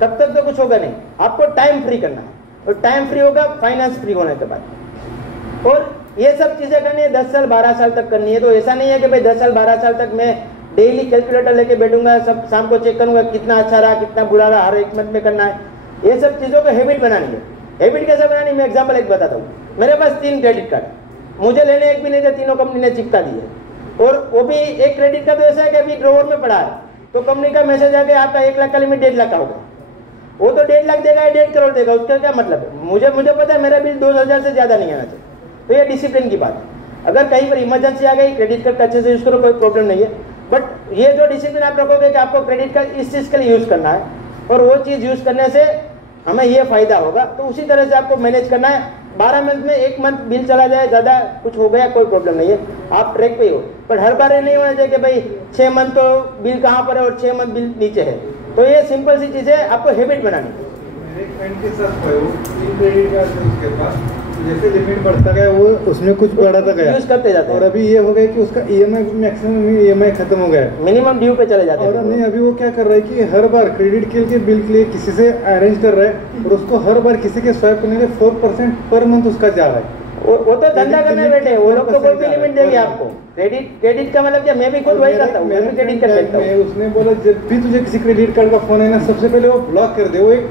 तब तक तो कुछ होगा नहीं। आपको टाइम फ्री करना है, और टाइम फ्री होगा फाइनेंस फ्री होने के बाद। और ये सब चीज़ें करनी है 10 साल 12 साल तक करनी है। तो ऐसा नहीं है कि भाई 10 साल 12 साल तक मैं डेली कैलकुलेटर लेके बैठूंगा, सब शाम को चेक करूंगा कितना अच्छा रहा कितना बुरा रहा, हर एक मंथ में करना है। ये सब चीज़ों को हैबिट बनानी है। हैबिट कैसे बनानी, मैं एग्जाम्पल एक बताता हूँ। मेरे पास 3 क्रेडिट कार्ड, मुझे लेने एक भी नहीं थे, तीनों कंपनी ने चिपका दिए। और वो भी एक क्रेडिट कार्ड तो ऐसा है कि अभी ड्रॉवर में पड़ा है, तो कंपनी का मैसेज आ गया आपका 1 लाख का लिमिट 1.5 लाख का होगा। वो तो 1.5 लाख देगा या 1.5 करोड़ देगा, उसका क्या मतलब है? मुझे पता है मेरा बिल 2000 से ज़्यादा नहीं आना चाहिए। तो ये डिसिप्लिन की बात है। अगर कहीं पर इमरजेंसी आ गई, क्रेडिट कार्ड अच्छे से यूज़ करो, कोई प्रॉब्लम नहीं है। बट ये जो डिसिप्लिन आप रखोगे कि आपको क्रेडिट कार्ड इस चीज़ के लिए यूज़ करना है, और वो चीज़ यूज़ करने से हमें ये फ़ायदा होगा, तो उसी तरह से आपको मैनेज करना है। 12 मंथ में 1 मंथ बिल चला जाए, ज़्यादा कुछ हो गया कोई प्रॉब्लम नहीं है, आप ट्रैक पे ही हो। पर हर बार ये नहीं होना चाहिए कि भाई 6 मंथ तो बिल कहाँ पर है और 6 मंथ बिल नीचे है। तो ये सिंपल सी चीज़ है, आपको हैबिट बनानी है। मेरे फ्रेंड के साथ हुआ, वो 3 क्रेडिट कार्ड थे उसके पास, जैसे लिमिट बढ़ता गया वो उसमें कुछ बढ़ाता गया, यूज करते जाते हैं। और अभी ये हो गया कि उसका ईएमआई मैक्सिमम ईएमआई खत्म हो गया, मिनिमम ड्यू पे चले जाते हैं। और नहीं अभी वो क्या कर रहा है कि हर बार क्रेडिट के बिल के लिए किसी से अरेंज कर रहा है, और उसको हर बार किसी के स्वाइप करने के 4% पर मंथ उसका जा रहा है। वो तो धंधा करने बैठे, वो लोग तो कोई भी लिमिट देंगे आपको। क्रेडिट का मतलब क्या, मैं भी खुद वही करता हूँ, मैं भी क्रेडिट कार्ड लेता हूँ। उसने बोला जब भी तुझे किसी क्रेडिट कार्ड का फोन है ना, सबसे पहले वो ब्लॉक कर दे। वो एक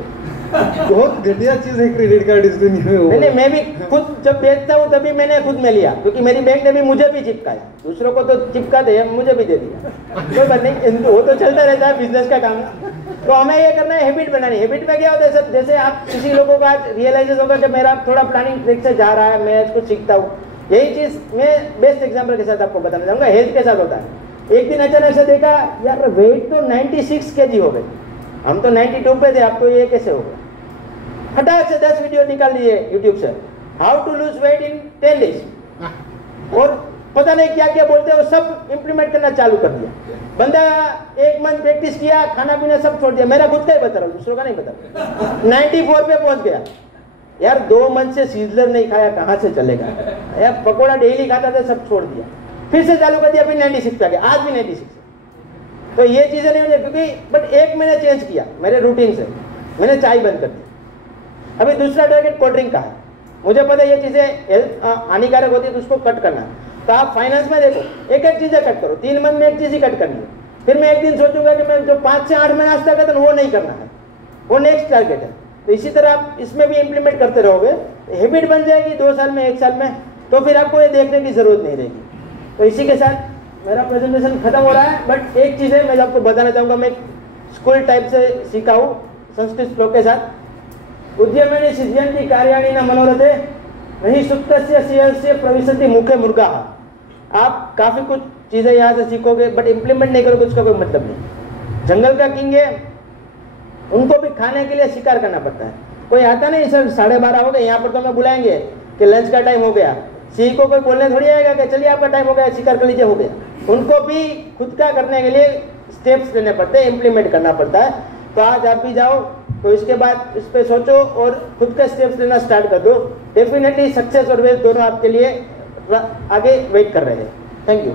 बहुत घटिया चीज है क्रेडिट कार्ड इस दुनिया में। नहीं, मैं भी खुद जब बेचता हूँ तभी मैंने खुद में लिया, क्योंकि मेरी बैंक ने भी मुझे भी चिपकाया। दूसरों को तो चिपकाते हैं, मुझे भी दे दिया, कोई बात नहीं, वो तो चलता रहता है, बिजनेस का काम है। तो हमें ये करना है, हैबिट बनानी। हैबिट में क्या होता है, जैसे आप किसी लोगों का रियलाइज होगा कि मेरा थोड़ा प्लानिंग ट्रिक से जा रहा है, मैं इसको सीखता हूँ। यही चीज मैं बेस्ट एग्जाम्पल के साथ आपको बताना चाहूंगा। हेल्थ के साथ होता है। एक दिन अचानक से देखा यार वेट तो 96 kg हो गए, हम तो 92 पे थे, अब तो ये कैसे हो गया। फटाक से 10 वीडियो निकाल लिए यूट्यूब से, how to lose weight in 10 days, और पता नहीं क्या क्या बोलते हैं, वो सब इंप्लीमेंट करना चालू कर दिया। बंदा 1 मंथ प्रैक्टिस किया, खाना पीना सब छोड़ दिया। मेरा खुद का ही बता रहा हूँ, दूसरों का नहीं बता। 94 पे पहुंच गया। यार 2 मंथ से सीजलर नहीं खाया, कहाँ से चलेगा यार। पकौड़ा डेली खाता था, सब छोड़ दिया, फिर से चालू कर दिया, फिर 96 पे आ गया, आज भी 96। तो ये चीजें नहीं होती, क्योंकि बट एक मैंने चेंज किया मेरे रूटीन से, मैंने चाय बंद कर दी। अभी दूसरा टारगेट कोल्ड ड्रिंक का है। मुझे पता है ये चीजें हेल्थ हानिकारक होती है, तो उसको कट करना है। तो आप फाइनेंस में देखो, एक एक चीजें कट करो। 3 मंथ में एक चीज ही कट करनी है। फिर मैं एक दिन सोचूंगा कि मैं जो 5 से 8 महीने आज तक है, तो वो नहीं करना है, वो नेक्स्ट टारगेट है। तो इसी तरह आप इसमें भी इंप्लीमेंट करते रहोगे, हैबिट बन जाएगी 2 साल में 1 साल में, तो फिर आपको ये देखने की जरूरत नहीं रहेगी। तो इसी के साथ मेरा प्रेजेंटेशन खत्म हो रहा है। बट एक चीज़ है मैं आपको बताना चाहूँगा, मैं स्कूल टाइप से सीखा हूँ संस्कृत श्लोक के साथ। उद्यमेन सिद्ध्यन्ति कार्याणि न मनोरथे नहीं सुप्तस्य सिंहस्य प्रविशन्ति मुखे मृगाः। आप काफ़ी कुछ चीज़ें यहाँ से सीखोगे, बट इम्प्लीमेंट नहीं करोगे उसका कोई मतलब नहीं। जंगल का किंग है, उनको भी खाने के लिए शिकार करना पड़ता है। कोई आता नहीं सर 12:30 हो गए, यहाँ पर तो हमें बुलाएंगे कि लंच का टाइम हो गया। सिंह को कोई बोलने थोड़ी आएगा कि चलिए आपका टाइम हो गया, शिकार कर लीजिए, हो गया। उनको भी खुद का करने के लिए स्टेप्स लेने पड़ते हैं, इम्प्लीमेंट करना पड़ता है। तो आज आप भी जाओ, तो इसके बाद इस पर सोचो और खुद के स्टेप्स लेना स्टार्ट कर दो। डेफिनेटली सक्सेस और वेल्थ दोनों आपके लिए आगे वेट कर रहे हैं। Thank you.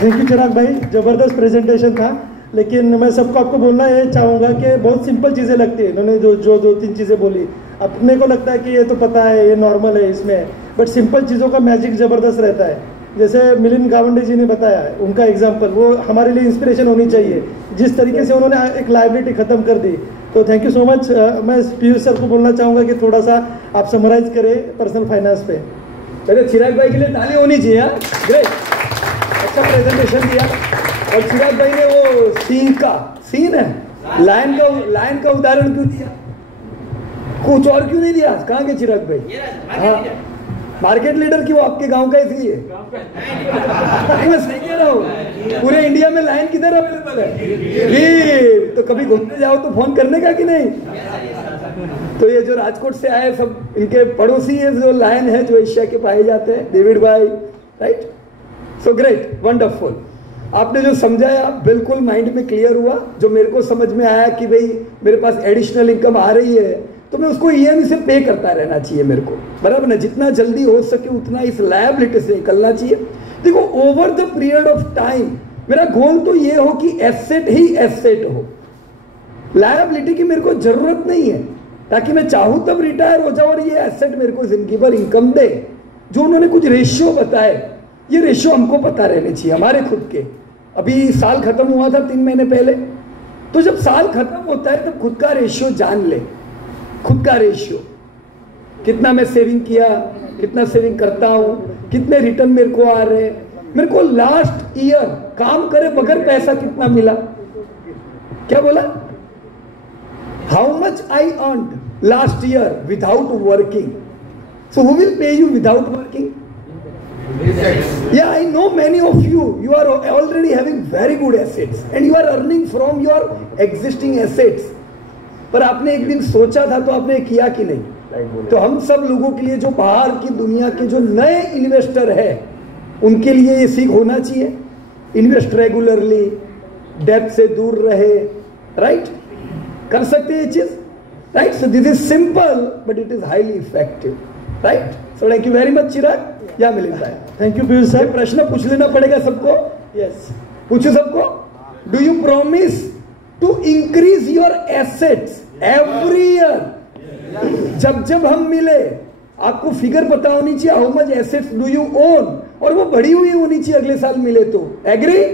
Thank you Chirag भाई, ज़बरदस्त प्रेजेंटेशन था। लेकिन मैं सबको आपको बोलना ये चाहूँगा कि बहुत सिंपल चीज़ें लगती है। इन्होंने जो 2-3 चीज़ें बोली, अपने को लगता है कि ये तो पता है, ये नॉर्मल है इसमें, बट सिंपल चीज़ों का मैजिक ज़बरदस्त रहता है। जैसे मिलिंद गावंडे जी ने बताया, उनका एग्जाम्पल वो हमारे लिए इंस्पिरेशन होनी चाहिए। जिस तरीके से उन्होंने एक लाइबिलिटी ख़त्म कर दी, तो थैंक यू सो मच। मैं पीयूष सर को बोलना चाहूँगा कि थोड़ा सा आप समराइज करें पर्सनल फाइनेंस पे। पहले चिराग भाई के लिए ताली होनी चाहिए। ग्रेट, अच्छा प्रेजेंटेशन दिया। और चिराग भाई ने वो सीन है लायन का उदाहरण क्यों दिया, कुछ और क्यों नहीं दिया? कहाँ के चिराग भाई? हाँ मार्केट लीडर क्यों? आपके गांव का इसलिए। मैं सही कह रहा हूँ, पूरे इंडिया में लाइन किधर अवेलेबल है? तो कभी घूमने जाओ तो फोन करने का कि नहीं? तो ये जो राजकोट से आए सब इनके पड़ोसी है, जो लायन है जो एशिया के पाए जाते हैं, डेविड भाई, राइट? So great, wonderful. आपने जो समझाया बिल्कुल माइंड में क्लियर हुआ। जो मेरे को समझ में आया कि भाई मेरे पास एडिशनल इनकम आ रही है तो मैं उसको ईएमआई से पे करता रहना चाहिए मेरे को, बराबर ना? जितना जल्दी हो सके उतना इस लायबिलिटी से निकलना चाहिए। देखो, over the period of time मेरा गोल तो ये हो कि एसेट ही एसेट हो, लायबिलिटी की मेरे को जरूरत नहीं है, ताकि मैं चाहूं तब रिटायर हो जाऊं और ये एसेट मेरे को जिंदगी भर इनकम दे। जो उन्होंने कुछ रेशियो बताए, ये रेशियो हमको पता रहने चाहिए हमारे खुद के। अभी साल खत्म हुआ था 3 महीने पहले, तो जब साल खत्म होता है तब खुद का रेशियो जान ले। खुद का रेशियो, कितना मैं सेविंग किया, कितना सेविंग करता हूं, कितने रिटर्न मेरे को आ रहे हैं, मेरे को लास्ट ईयर काम करे बगैर पैसा कितना मिला। क्या बोला? How much I earned last year without working. So who will pay you without working? Yeah, I know many of you are already having very good assets and you are earning from your existing assets. पर आपने एक दिन सोचा था तो आपने किया कि नहीं? तो हम सब लोगों के लिए, जो बाहर की दुनिया के जो नए इन्वेस्टर है, उनके लिए ये सीख होना चाहिए। इन्वेस्ट रेगुलरली, डेब्ट से दूर रहे, राइट? कर सकते हैं ये चीज, right? So this is simple but it is highly effective, right? So thank you very much Chirag. Yeah Milind भाई, थैंक यू पीयूष सर। प्रश्न पूछ लेना पड़ेगा सबको। यस, पूछो सबको। Do you promise to increase your assets every year? जब जब हम मिले आपको फिगर पता होनी चाहिए, how much assets do you own, और वो बढ़ी हुई होनी चाहिए अगले साल मिले तो। Agree?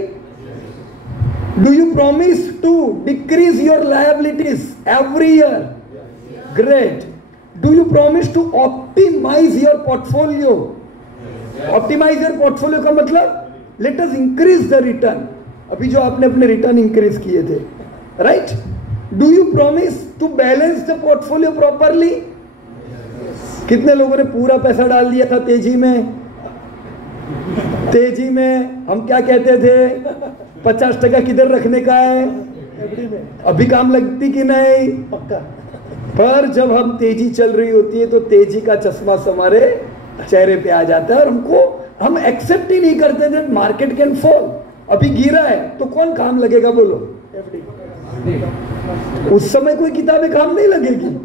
Do you promise to decrease your liabilities every year? Great. Do you promise to optimise your portfolio? Optimise your portfolio का मतलब let us increase the return. अभी जो आपने अपने रिटर्न इंक्रीज किए थे, right? Do you promise to balance the portfolio properly? कितने लोगों ने पूरा पैसा डाल दिया था तेजी में? तेजी में हम क्या कहते थे? 50% किधर रखने का है? अभी काम लगती कि नहीं? पक्का। पर जब हम तेजी चल रही होती है तो तेजी का चश्मा हमारे चेहरे पे आ जाता है और हम एक्सेप्ट ही नहीं करते थे मार्केट कैन फॉल। अभी गिरा है तो कौन काम लगेगा बोलो? उस समय कोई किताबें काम नहीं लगेगी।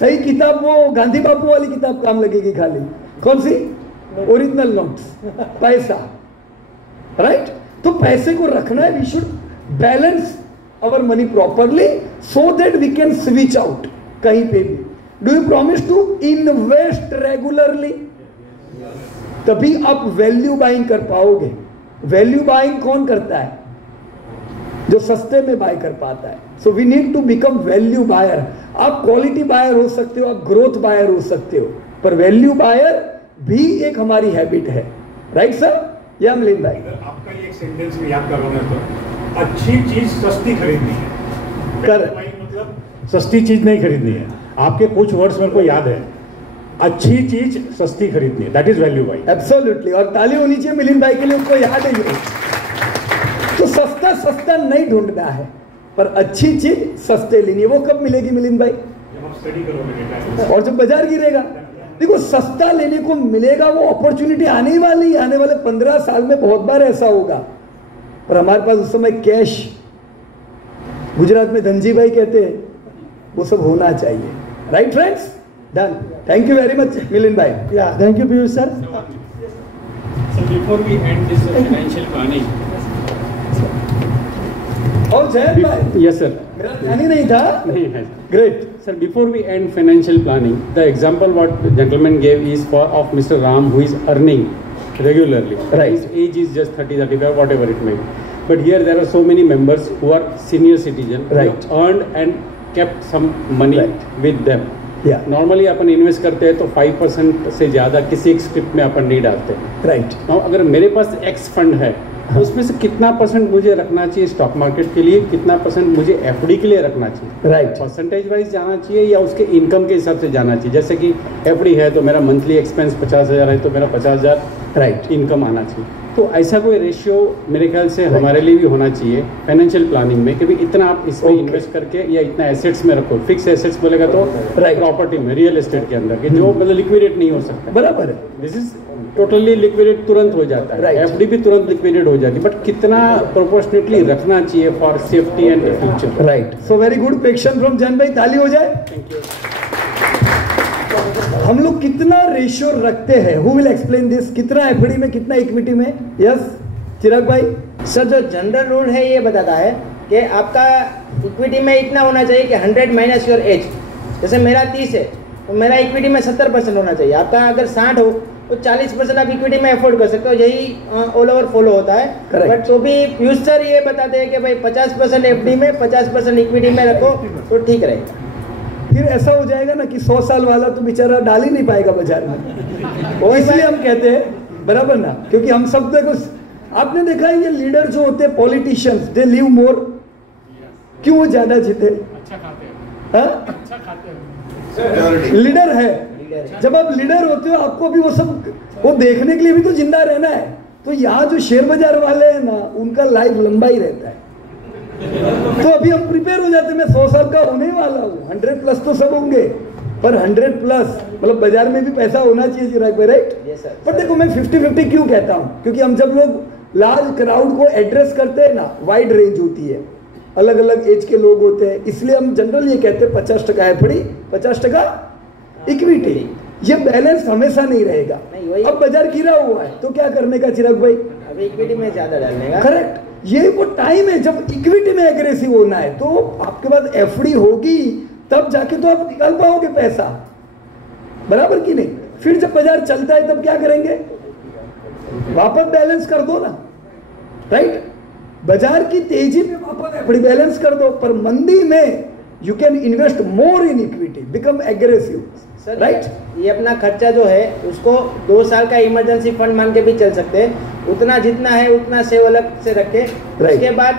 सही किताब वो गांधी बापू वाली किताब काम लगेगी खाली। कौन सी? ओरिजिनल नोट्स, पैसा, राइट? तो पैसे को रखना है। We should balance our money properly so that we can switch out कहीं पे भी। Do you promise to invest regularly? तभी आप वैल्यू बाइंग कर पाओगे। वैल्यू बाइंग कौन करता है? जो सस्ते में बाय कर पाता है। So we need to become value buyer. आप क्वालिटी बायर हो सकते हो, आप ग्रोथ बायर हो सकते हो, पर वैल्यू बायर भी एक हमारी हैबिट है, राइट सर? या मिलिंद भाई, आपका ये एक सेंटेंस में याद करूंगा तो, अच्छी चीज सस्ती खरीदनी है। करेक्ट। मतलब सस्ती चीज नहीं खरीदनी है। आपके कुछ वर्ड्स मेरे को याद है, अच्छी चीज सस्ती खरीदनी है, that is value by. Absolutely. और ताली होनी चाहिए मिलिंद भाई के लिए, उनको याद है ये। तो सस्ता सस्ता नहीं ढूंढना है, पर अच्छी चीज सस्ते लेनी है। वो कब मिलेगी मिलिंद भाई? जब आप स्टडी करोगे और जब बाजार गिरेगा। देखो, सस्ता लेने को मिलेगा, वो अपॉर्चुनिटी आने वाली, आने वाले 15 साल में बहुत बार ऐसा होगा। पर हमारे पास उस समय कैश, गुजरात में धनजी भाई कहते हैं, वो सब होना चाहिए। Right friends? Done. Thank you very much Milind भाई। या thank you Piyush sir. So before we end this financial planning, और जयंत भाई। yes sir, मेरा ध्यान ही नहीं था। नहीं है great. sir. Before we end financial planning, the example what the gentleman gave is for of Mr. Ram, who is earning regularly. Right. His age is just 30, 35, whatever it may be. But here there are so many members who are senior citizen, Right. who earned and kept some money Right. with them. या normally अपन invest करते हैं तो 5% से ज़्यादा किसी एक script में अपन नहीं डालते हैं। राइट। Now, अगर मेरे पास एक्स फंड है तो उसमें से कितना परसेंट मुझे रखना चाहिए स्टॉक मार्केट के लिए, कितना परसेंट मुझे एफडी के लिए रखना चाहिए, राइट। परसेंटेज वाइज जाना चाहिए या उसके इनकम के हिसाब से जाना चाहिए? जैसे कि एफडी है तो मेरा मंथली एक्सपेंस 50,000 है तो मेरा 50,000 राइट इनकम आना चाहिए। तो ऐसा कोई रेशियो मेरे ख्याल से हमारे लिए भी होना चाहिए फाइनेंशियल प्लानिंग में, कि भाई इतना आप इसमें इन्वेस्ट करके या इतना एसेट्स में रखो। फिक्स एसेट्स बोलेगा तो प्रॉपर्टी में, रियल एस्टेट के अंदर, कि जो मतलब लिक्विडेट नहीं हो सकता। बराबर है। दिस इज टोटली लिक्विडेट, तुरंत हो जाता है। Right. एफडी भी तुरंत लिक्विडेट हो जाती है, बट कितना प्रोपोर्शनेटली रखना चाहिए for safety and future. Right, so very good question from Jain भाई, ताली हो जाए। हम लोग कितना रेशियो रखते हैं? Who will explain this? कितना एफडी में, कितना इक्विटी में? यस चिराग भाई। सर जो जनरल रूल है ये बताता है कि आपका इक्विटी में इतना होना चाहिए कि 100 माइनस योर एज। जैसे मेरा 30 है तो मेरा इक्विटी में 70% होना चाहिए। आपका अगर 60 हो तो 40% आप इक्विटी में अफोर्ड कर सकते हो। यही ऑल ओवर फॉलो होता है। Correct. बट तो भी पीयूष सर ये बताते हैं कि भाई 50% एफडी में, 50% इक्विटी में रखो तो ठीक रहेगा। फिर ऐसा हो जाएगा ना कि 100 साल वाला तो बेचारा डाल ही नहीं पाएगा बाजार में। इसलिए हम कहते हैं, बराबर ना, क्योंकि हम सब देखो, आपने देखा है ये लीडर जो होते हैं पॉलिटिशियंस, दे लिव मोर। क्यों? वो ज्यादा जीते, अच्छा खाते हैं, हाँ? अच्छा खाते हैं। लीडर है। जब आप लीडर होते हो आपको भी वो सब वो देखने के लिए भी तो जिंदा रहना है। तो यहाँ जो शेयर बाजार वाले हैं ना, उनका लाइफ लंबा ही रहता है। तो अभी हम प्रिपेयर हो जाते हैं, मैं 100 साल का होने वाला हूँ, 100 प्लस तो सब होंगे, पर 100 प्लस मतलब बाजार में भी पैसा होना चाहिए चिराग भाई, राइट? Yes, sir. पर देखो मैं 50-50 क्यों कहता हूँ? क्योंकि हम जब लोग लार्ज क्राउड को एड्रेस करते हैं ना, वाइड रेंज होती है, अलग अलग एज के लोग होते हैं, इसलिए हम जनरल ये कहते हैं 50% एफडी, 50% इक्विटी। ये बैलेंस हमेशा नहीं रहेगा। नहीं, वही- अब बाजार गिरा हुआ है तो क्या करने का चिराग भाई? अभी इक्विटी में ज्यादा डालने का। करेक्ट, ये वो टाइम है जब इक्विटी में एग्रेसिव होना है। तो आपके पास एफडी होगी तब जाके तो आप निकाल पाओगे पैसा, बराबर की नहीं? फिर जब बाजार चलता है तब क्या करेंगे? वापस बैलेंस कर दो ना, राइट? बाजार की तेजी में वापस एफडी बैलेंस कर दो, पर मंदी में you can invest more in equity, become aggressive, sir right? ये अपना खर्चा जो है उसको 2 साल का इमरजेंसी फंड मान के भी चल सकते हैं। उतना जितना है उतना सेव अलग से रखे, उसके बाद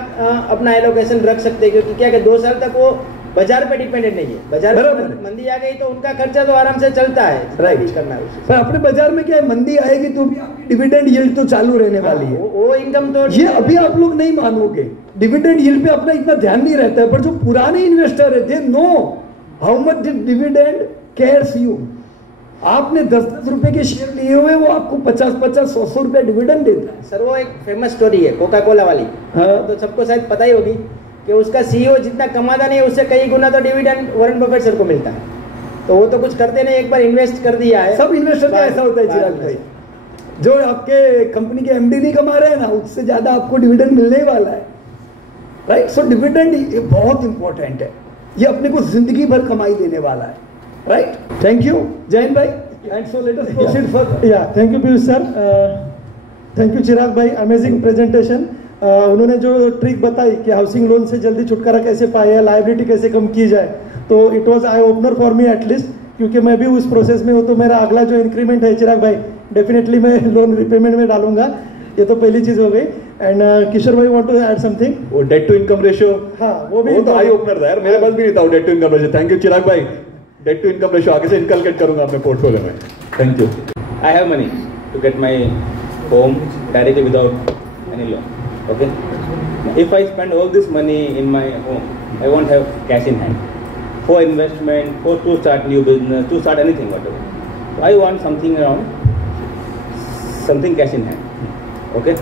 अपना एलोकेशन रख सकते हैं। क्योंकि क्या कि 2 साल तक वो बाजार पे डिपेंडेंट नहीं है। बाजार में मंदी आ गई तो उनका खर्चा तो आराम से चलता है, राइट करना है उसे। पर अपने बाजार में क्या है, मंदी आएगी तो भी आपकी डिविडेंड यील्ड तो चालू रहने वाली है। वो इनकम तो ये अभी आप लोग नहीं मानोगे, डिविडेंड यील्ड पे अपना इतना ध्यान नहीं रहता है, पर जो पुराने इन्वेस्टर है they know how much dividend cares you. आपने 10-10 रुपए के शेयर लिए हुए, वो आपको 50-50, 100-100 रुपए डिविडेंड देता है। सर वो एक फेमस स्टोरी है कोका कोला वाली, हाँ। तो सबको शायद पता ही होगी कि उसका सीईओ जितना कमाता नहीं है उससे कई गुना तो डिविडेंड वॉरेन बफेट सर को मिलता है। तो वो तो कुछ करते नहीं, एक बार इन्वेस्ट कर दिया है। सब इन्वेस्टर का ऐसा होता है चिराग भाई, जो आपके कंपनी के एमडी नहीं कमा रहे हैं ना, उससे ज्यादा आपको डिविडेंड मिलने वाला है, राइट? सो डिविडेंड बहुत इंपॉर्टेंट है, ये अपने को जिंदगी भर कमाई देने वाला है, राइट? थैंक यू जैन भाई, and so let us proceed further. Yeah thank you Piyush sir, thank you Chirag भाई, अमेजिंग प्रेजेंटेशन। उन्होंने जो ट्रिक बताई कि हाउसिंग लोन से जल्दी छुटकारा कैसे पाए, लाइबिलिटी कैसे कम की जाए, तो it was eye opener for me at least, क्योंकि मैं भी उस प्रोसेस में हूँ। तो मेरा अगला जो इंक्रीमेंट है चिराग भाई, डेफिनेटली मैं लोन रिपेमेंट में डालूंगा। ये तो पहली चीज़ हो गई। एंड किशोर भाई वांट टू ऐड समथिंग? वो डेट टू इनकम रेशियो, हाँ वो भी तो आई ओपनर था यार, मेरे पास भी नहीं था debt to income ratio. Thank you Chirag भाई, डेट टू इनकम रेशियो आगे से इनकलकेट करूंगा अपने पोर्टफोलियो में। Thank you. I have money to get my home directly without any loan. Okay. If I spend all this money in my home, I won't have cash in hand for investment, for to start new business, to start anything, whatever. So I want something around, something cash in hand. Okay.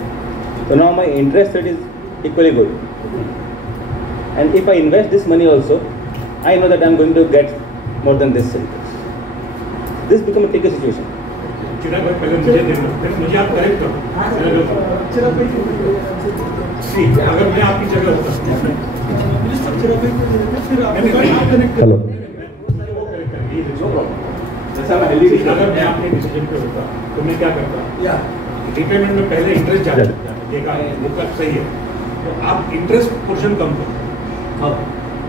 So now my interest rate is equally good. And if I invest this money also, I know that I'm going to get more than this interest. This become a tricky situation. चिराग भाई पहले मुझे दे दो, फिर मुझे आप correct करो। सी अगर मैं आपकी जगह होता हेलो, अगर मैं अपने डिसीजन पे होता तो मैं क्या करता, रिपेमेंट में पहले इंटरेस्ट ज्यादा लगता है, देखा वो का सही है, तो आप इंटरेस्ट पोर्शन कम करो।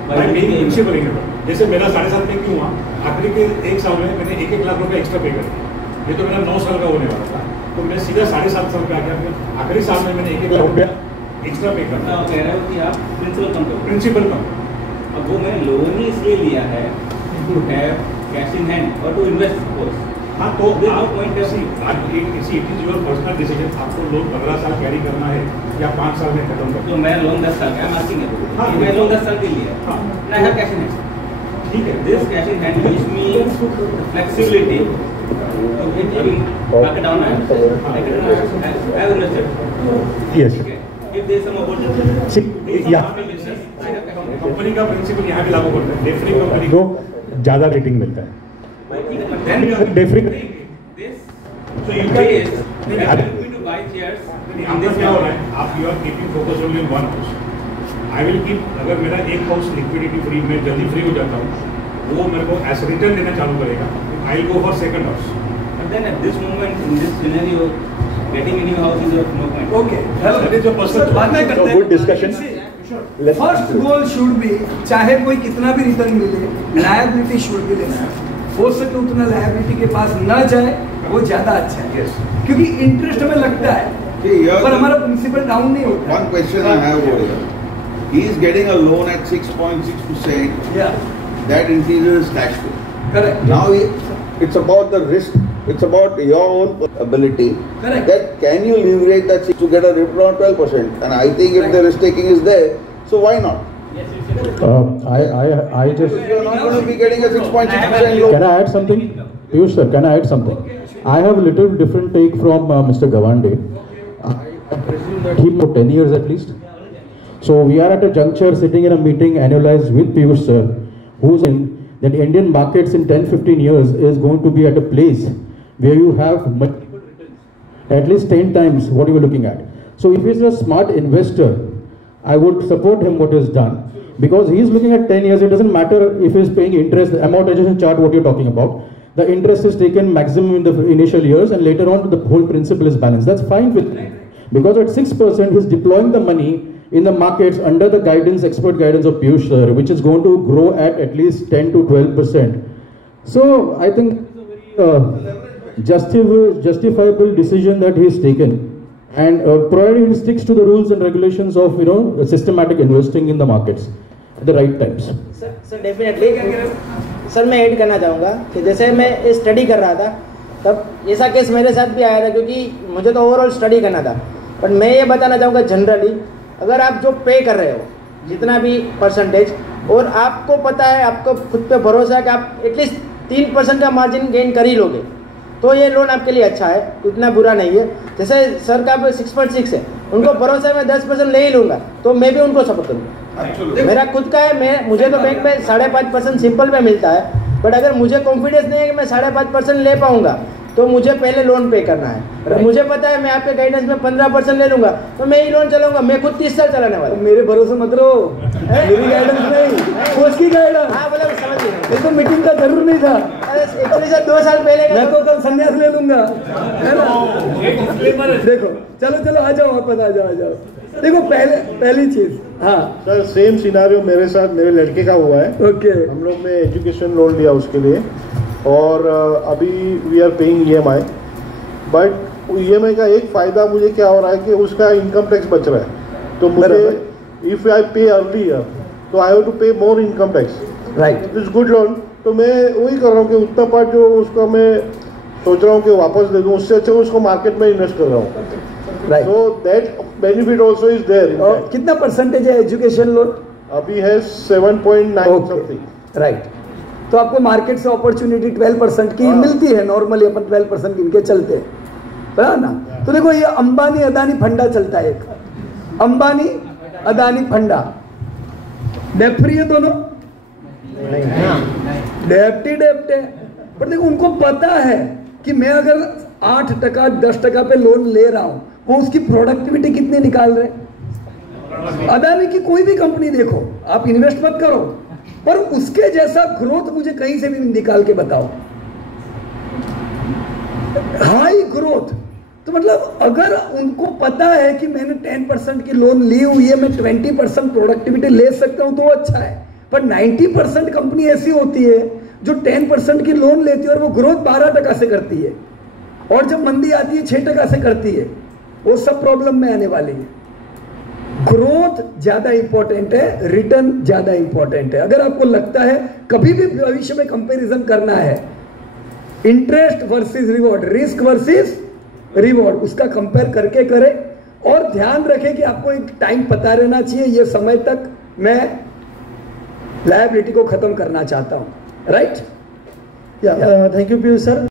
भाई मेरी प्रिंसिपल इन्वेस्टमेंट, जैसे मेरा 7.5 में क्यों हुआ, आखिरी के 1 साल में मैंने 1-1 लाख रुपए एक्स्ट्रा पे कर दिया। ये तो मेरा 9 साल का होने वाला था, तो मैं सीधा 7.5 साल पे आ गया। आखिरी साल में मैंने 1 लाख रुपया एक्स्ट्रा पे करना। कह रहे हो कि आप प्रिंसिपल कम। अब वो मैंने लोन ही इसलिए लिया है to have cash in hand और टू इन्वेस्ट कोर्स। हाँ, तो आप point it is your personal decision. आपको लोन 15 साल कैरी करना है या 5 साल में खत्म करना। तो मैं लोन 10 साल का मार्किंग है। हाँ, मैं लोन 10 साल के लिए। हाँ, I have cash in hand. ठीक है। This cash in hand gives me flexibility to get market down and I have invested. Yes. If there is some opportunity. Yeah. Company का प्रिंसिपल यहाँ भी लागू करते हैं। डेफ्री कंपनी को ज़्यादा रेटिंग मिलता है। डेफ्री So you guys help me to buy shares. आपका क्या हो रहा है? आप you are keeping focus only on one house. I will keep, अगर मेरा एक हाउस लिक्विडिटी फ्री में जल्दी फ्री हो जाता हूँ, वो मेरे को एज रिटर्न देना चालू करेगा। I go for second house. But then at this moment, in this scenario, getting a new house is of no point. Okay. That is your personal. बाद में करते हैं। Good discussion. First goal should be, चाहे कोई कितना भी return मिले, liability should be less. हो सके उतना लायबिलिटी के पास न जाए, वो ज्यादा अच्छा है। क्योंकि इंटरेस्ट हमें लगता है पर हमारा प्रिंसिपल डाउन नहीं होता। One question I have over here. He is getting a loan at 6.6%. Yeah. That increases cash flow. Correct. Now it's about the risk. It's about your own ability. Correct. That can you leverage that to get a return on 12%? And I think if the risk taking is there, so why not? I just You are not going to be getting a 6.6% loan. can I add something? Piyush sir, can I add something? I have a little different take from Mr. Gawande. I presume that he for 10 years at least. So we are at a juncture sitting in a meeting annualized with Piyush sir, who's in that Indian markets in 10-15 years is going to be at a place where you have multiple returns, at least 10 times what you were looking at. So if he's a smart investor, I would support him what he's done. Because he's looking at 10 years, it doesn't matter if he's paying interest, the amortization chart what you're talking about. The interest is taken maximum in the initial years and later on the whole principal is balanced. That's fine with me. Because at 6%, he's deploying the money in the markets under the guidance, expert guidance of Piyush sir, which is going to grow at least 10 to 12%. So I think it's a very justifiable decision that he's taken. And provided he sticks to the rules and regulations of systematic investing in the markets at the right times. Sir definitely sir मैं add करना चाहूँगा कि जैसे मैं study कर रहा था तब ऐसा केस मेरे साथ भी आया था, क्योंकि मुझे तो ओवरऑल स्टडी करना था। बट मैं ये बताना चाहूँगा जनरली, अगर आप जो पे कर रहे हो जितना भी परसेंटेज, और आपको पता है, आपको खुद पे भरोसा है कि आप एटलीस्ट 3% का मार्जिन गेन कर ही लोगे, तो ये लोन आपके लिए अच्छा है, उतना बुरा नहीं है। जैसे सर का 6.6 है, उनको भरोसा है मैं 10% ले ही लूँगा, तो मैं भी उनको सपोर्ट करूँगा। मेरा खुद का है, मुझे तो बैंक में 5.5% सिंपल में मिलता है, बट अगर मुझे कॉन्फिडेंस नहीं है कि मैं 5.5% ले पाऊँगा, तो मुझे पहले लोन पे करना है। अगर मुझे पता है मैं आपके गाइडेंस में 15% ले लूँगा, तो मैं ही लोन चलाऊँगा। मैं खुद 30 साल चलाने वाला। मेरे भरोसे मत रहो, मेरी गाइडेंस नहीं, उसकी गाइडेंस। हाँ बोला, समझ गए। ये तो मीटिंग का जरूर नहीं था। एक्चुअली सर 2 साल पहले मैं तो कल संन्यास ले लूंगा, है ना? देखो, चलो आ जाओ, वापस आ जाओ। देखो पहली चीज, हाँ सर सेम सिनारियो मेरे साथ मेरे लड़के का हुआ है। ओके। हम लोग ने एजुकेशन लोन लिया उसके लिए, और अभी we are paying EMI, but EMI का एक फ़ायदा मुझे क्या हो रहा है कि उसका इनकम टैक्स बच रहा है, तो मुझे इफ़ आई पे अर्लियर तो आई हैव टू पे more income tax. Right. It's good loan. तो मैं वही कर रहा हूँ कि उतना पार्ट जो उसका मैं सोच रहा हूँ कि वापस दे दूँ, उससे अच्छा उसको मार्केट में इन्वेस्ट कर रहा हूँ। Right. So that benefit also is there. और कितना परसेंटेज है एजुकेशन लोन? अभी है 7.9 समथिंग। राइट। तो आपको मार्केट से अपॉर्चुनिटी 12% की मिलती है, नॉर्मली अपन 12% गिन के चलते हैं, है ना? तो देखो ये अंबानी अदानी फंडा चलता है, एक अंबानी अदानी फंडा, डेप्ट फ्री है दोनों, डेप्ट है। पर देखो उनको पता है कि मैं अगर 8% 10% पे लोन ले रहा हूं, वो उसकी प्रोडक्टिविटी कितनी निकाल रहे। अदानी की कोई भी कंपनी देखो, आप इन्वेस्ट मत करो, पर उसके जैसा ग्रोथ मुझे कहीं से भी निकाल के बताओ, हाई ग्रोथ। तो मतलब अगर उनको पता है कि मैंने 10% की लोन ली हुई है, मैं 20% प्रोडक्टिविटी ले सकता हूं, तो अच्छा है। पर 90% कंपनी ऐसी होती है जो 10% की लोन लेती है और वो ग्रोथ 12% से करती है। और जब मंदी आती है 6% से करती है, वो सब प्रॉब्लम में आने वाली है। ग्रोथ ज्यादा इंपॉर्टेंट है, रिटर्न ज्यादा इंपॉर्टेंट है। अगर आपको लगता है कभी भी भविष्य में कंपैरिजन करना है, interest versus reward, risk versus reward, उसका कंपेयर करके करें। और ध्यान रखें कि आपको एक टाइम पता रहना चाहिए, ये समय तक मैं लायबिलिटी को खत्म करना चाहता हूं, right? Thank you Piyush sir.